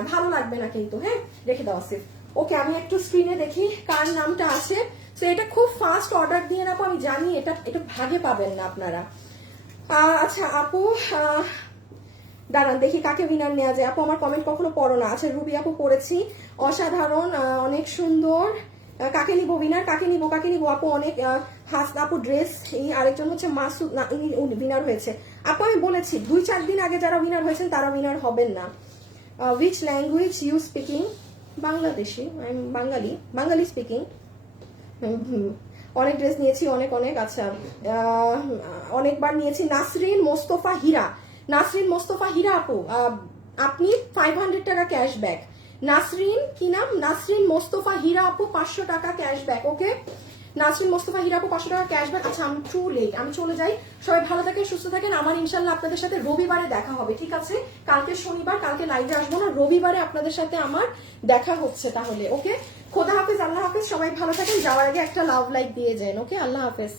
না কিন্তু, হ্যাঁ রেখে দাও আসিফ। ওকে, আমি একটু স্ক্রিনে দেখি কার নামটা আছে। তো এটা খুব ফাস্ট অর্ডার দিয়ে রাখো, আমি জানি এটা ভাগে পাবেন না আপনারা। আচ্ছা আপু দাঁড়ান দেখি কাকে উইনার নেওয়া যায়। আপু আমার কমেন্ট কখনো পড়ো না। আচ্ছা রুবি আপু পড়েছি, অসাধারণ, অনেক সুন্দর। কাকে নিবো উইনার, কাকে নিবো আপু? অনেক আপু ড্রেস, এই আরেকজন হচ্ছে মাসুদ, না ইনি উইনার হয়েছে। আপু আমি বলেছি 2-4 দিন আগে যারা উইনার হয়েছেন তারা উইনার হবেন না। Which language you speaking? Bangladeshi, I am Bangali speaking. অনেক ড্রেস নিয়েছি, অনেক। আচ্ছা অনেকবার নিয়েছি। নাসরিন মোস্তফা হীরা আপু, আপনি 500 টাকা ক্যাশব্যাক। নাসরিন কি নাম? নাসরিন মোস্তফা হীরা আপু 500 টাকা ক্যাশব্যাক। ওকে, নাসরিন মোস্তফা হীরা আপু 500 টাকা ক্যাশব্যাক। আচ্ছা আমি ট্রু লেট, আমি চলে যাই। সবাই ভালো থাকেন, সুস্থ থাকেন। আমার ইনশাল্লাহ আপনাদের সাথে রবিবারে দেখা হবে, ঠিক আছে? কালকে শনিবার, কালকে লাইভে আসবো না, রবিবারে আপনাদের সাথে আমার দেখা হচ্ছে তাহলে। ওকে, খোদা হাফেজ, আল্লাহ হাফেজ, সবাই ভালো থাকেন। যাওয়ার আগে একটা লাভ লাইক দিয়ে যান। ওকে, আল্লাহ হাফেজ।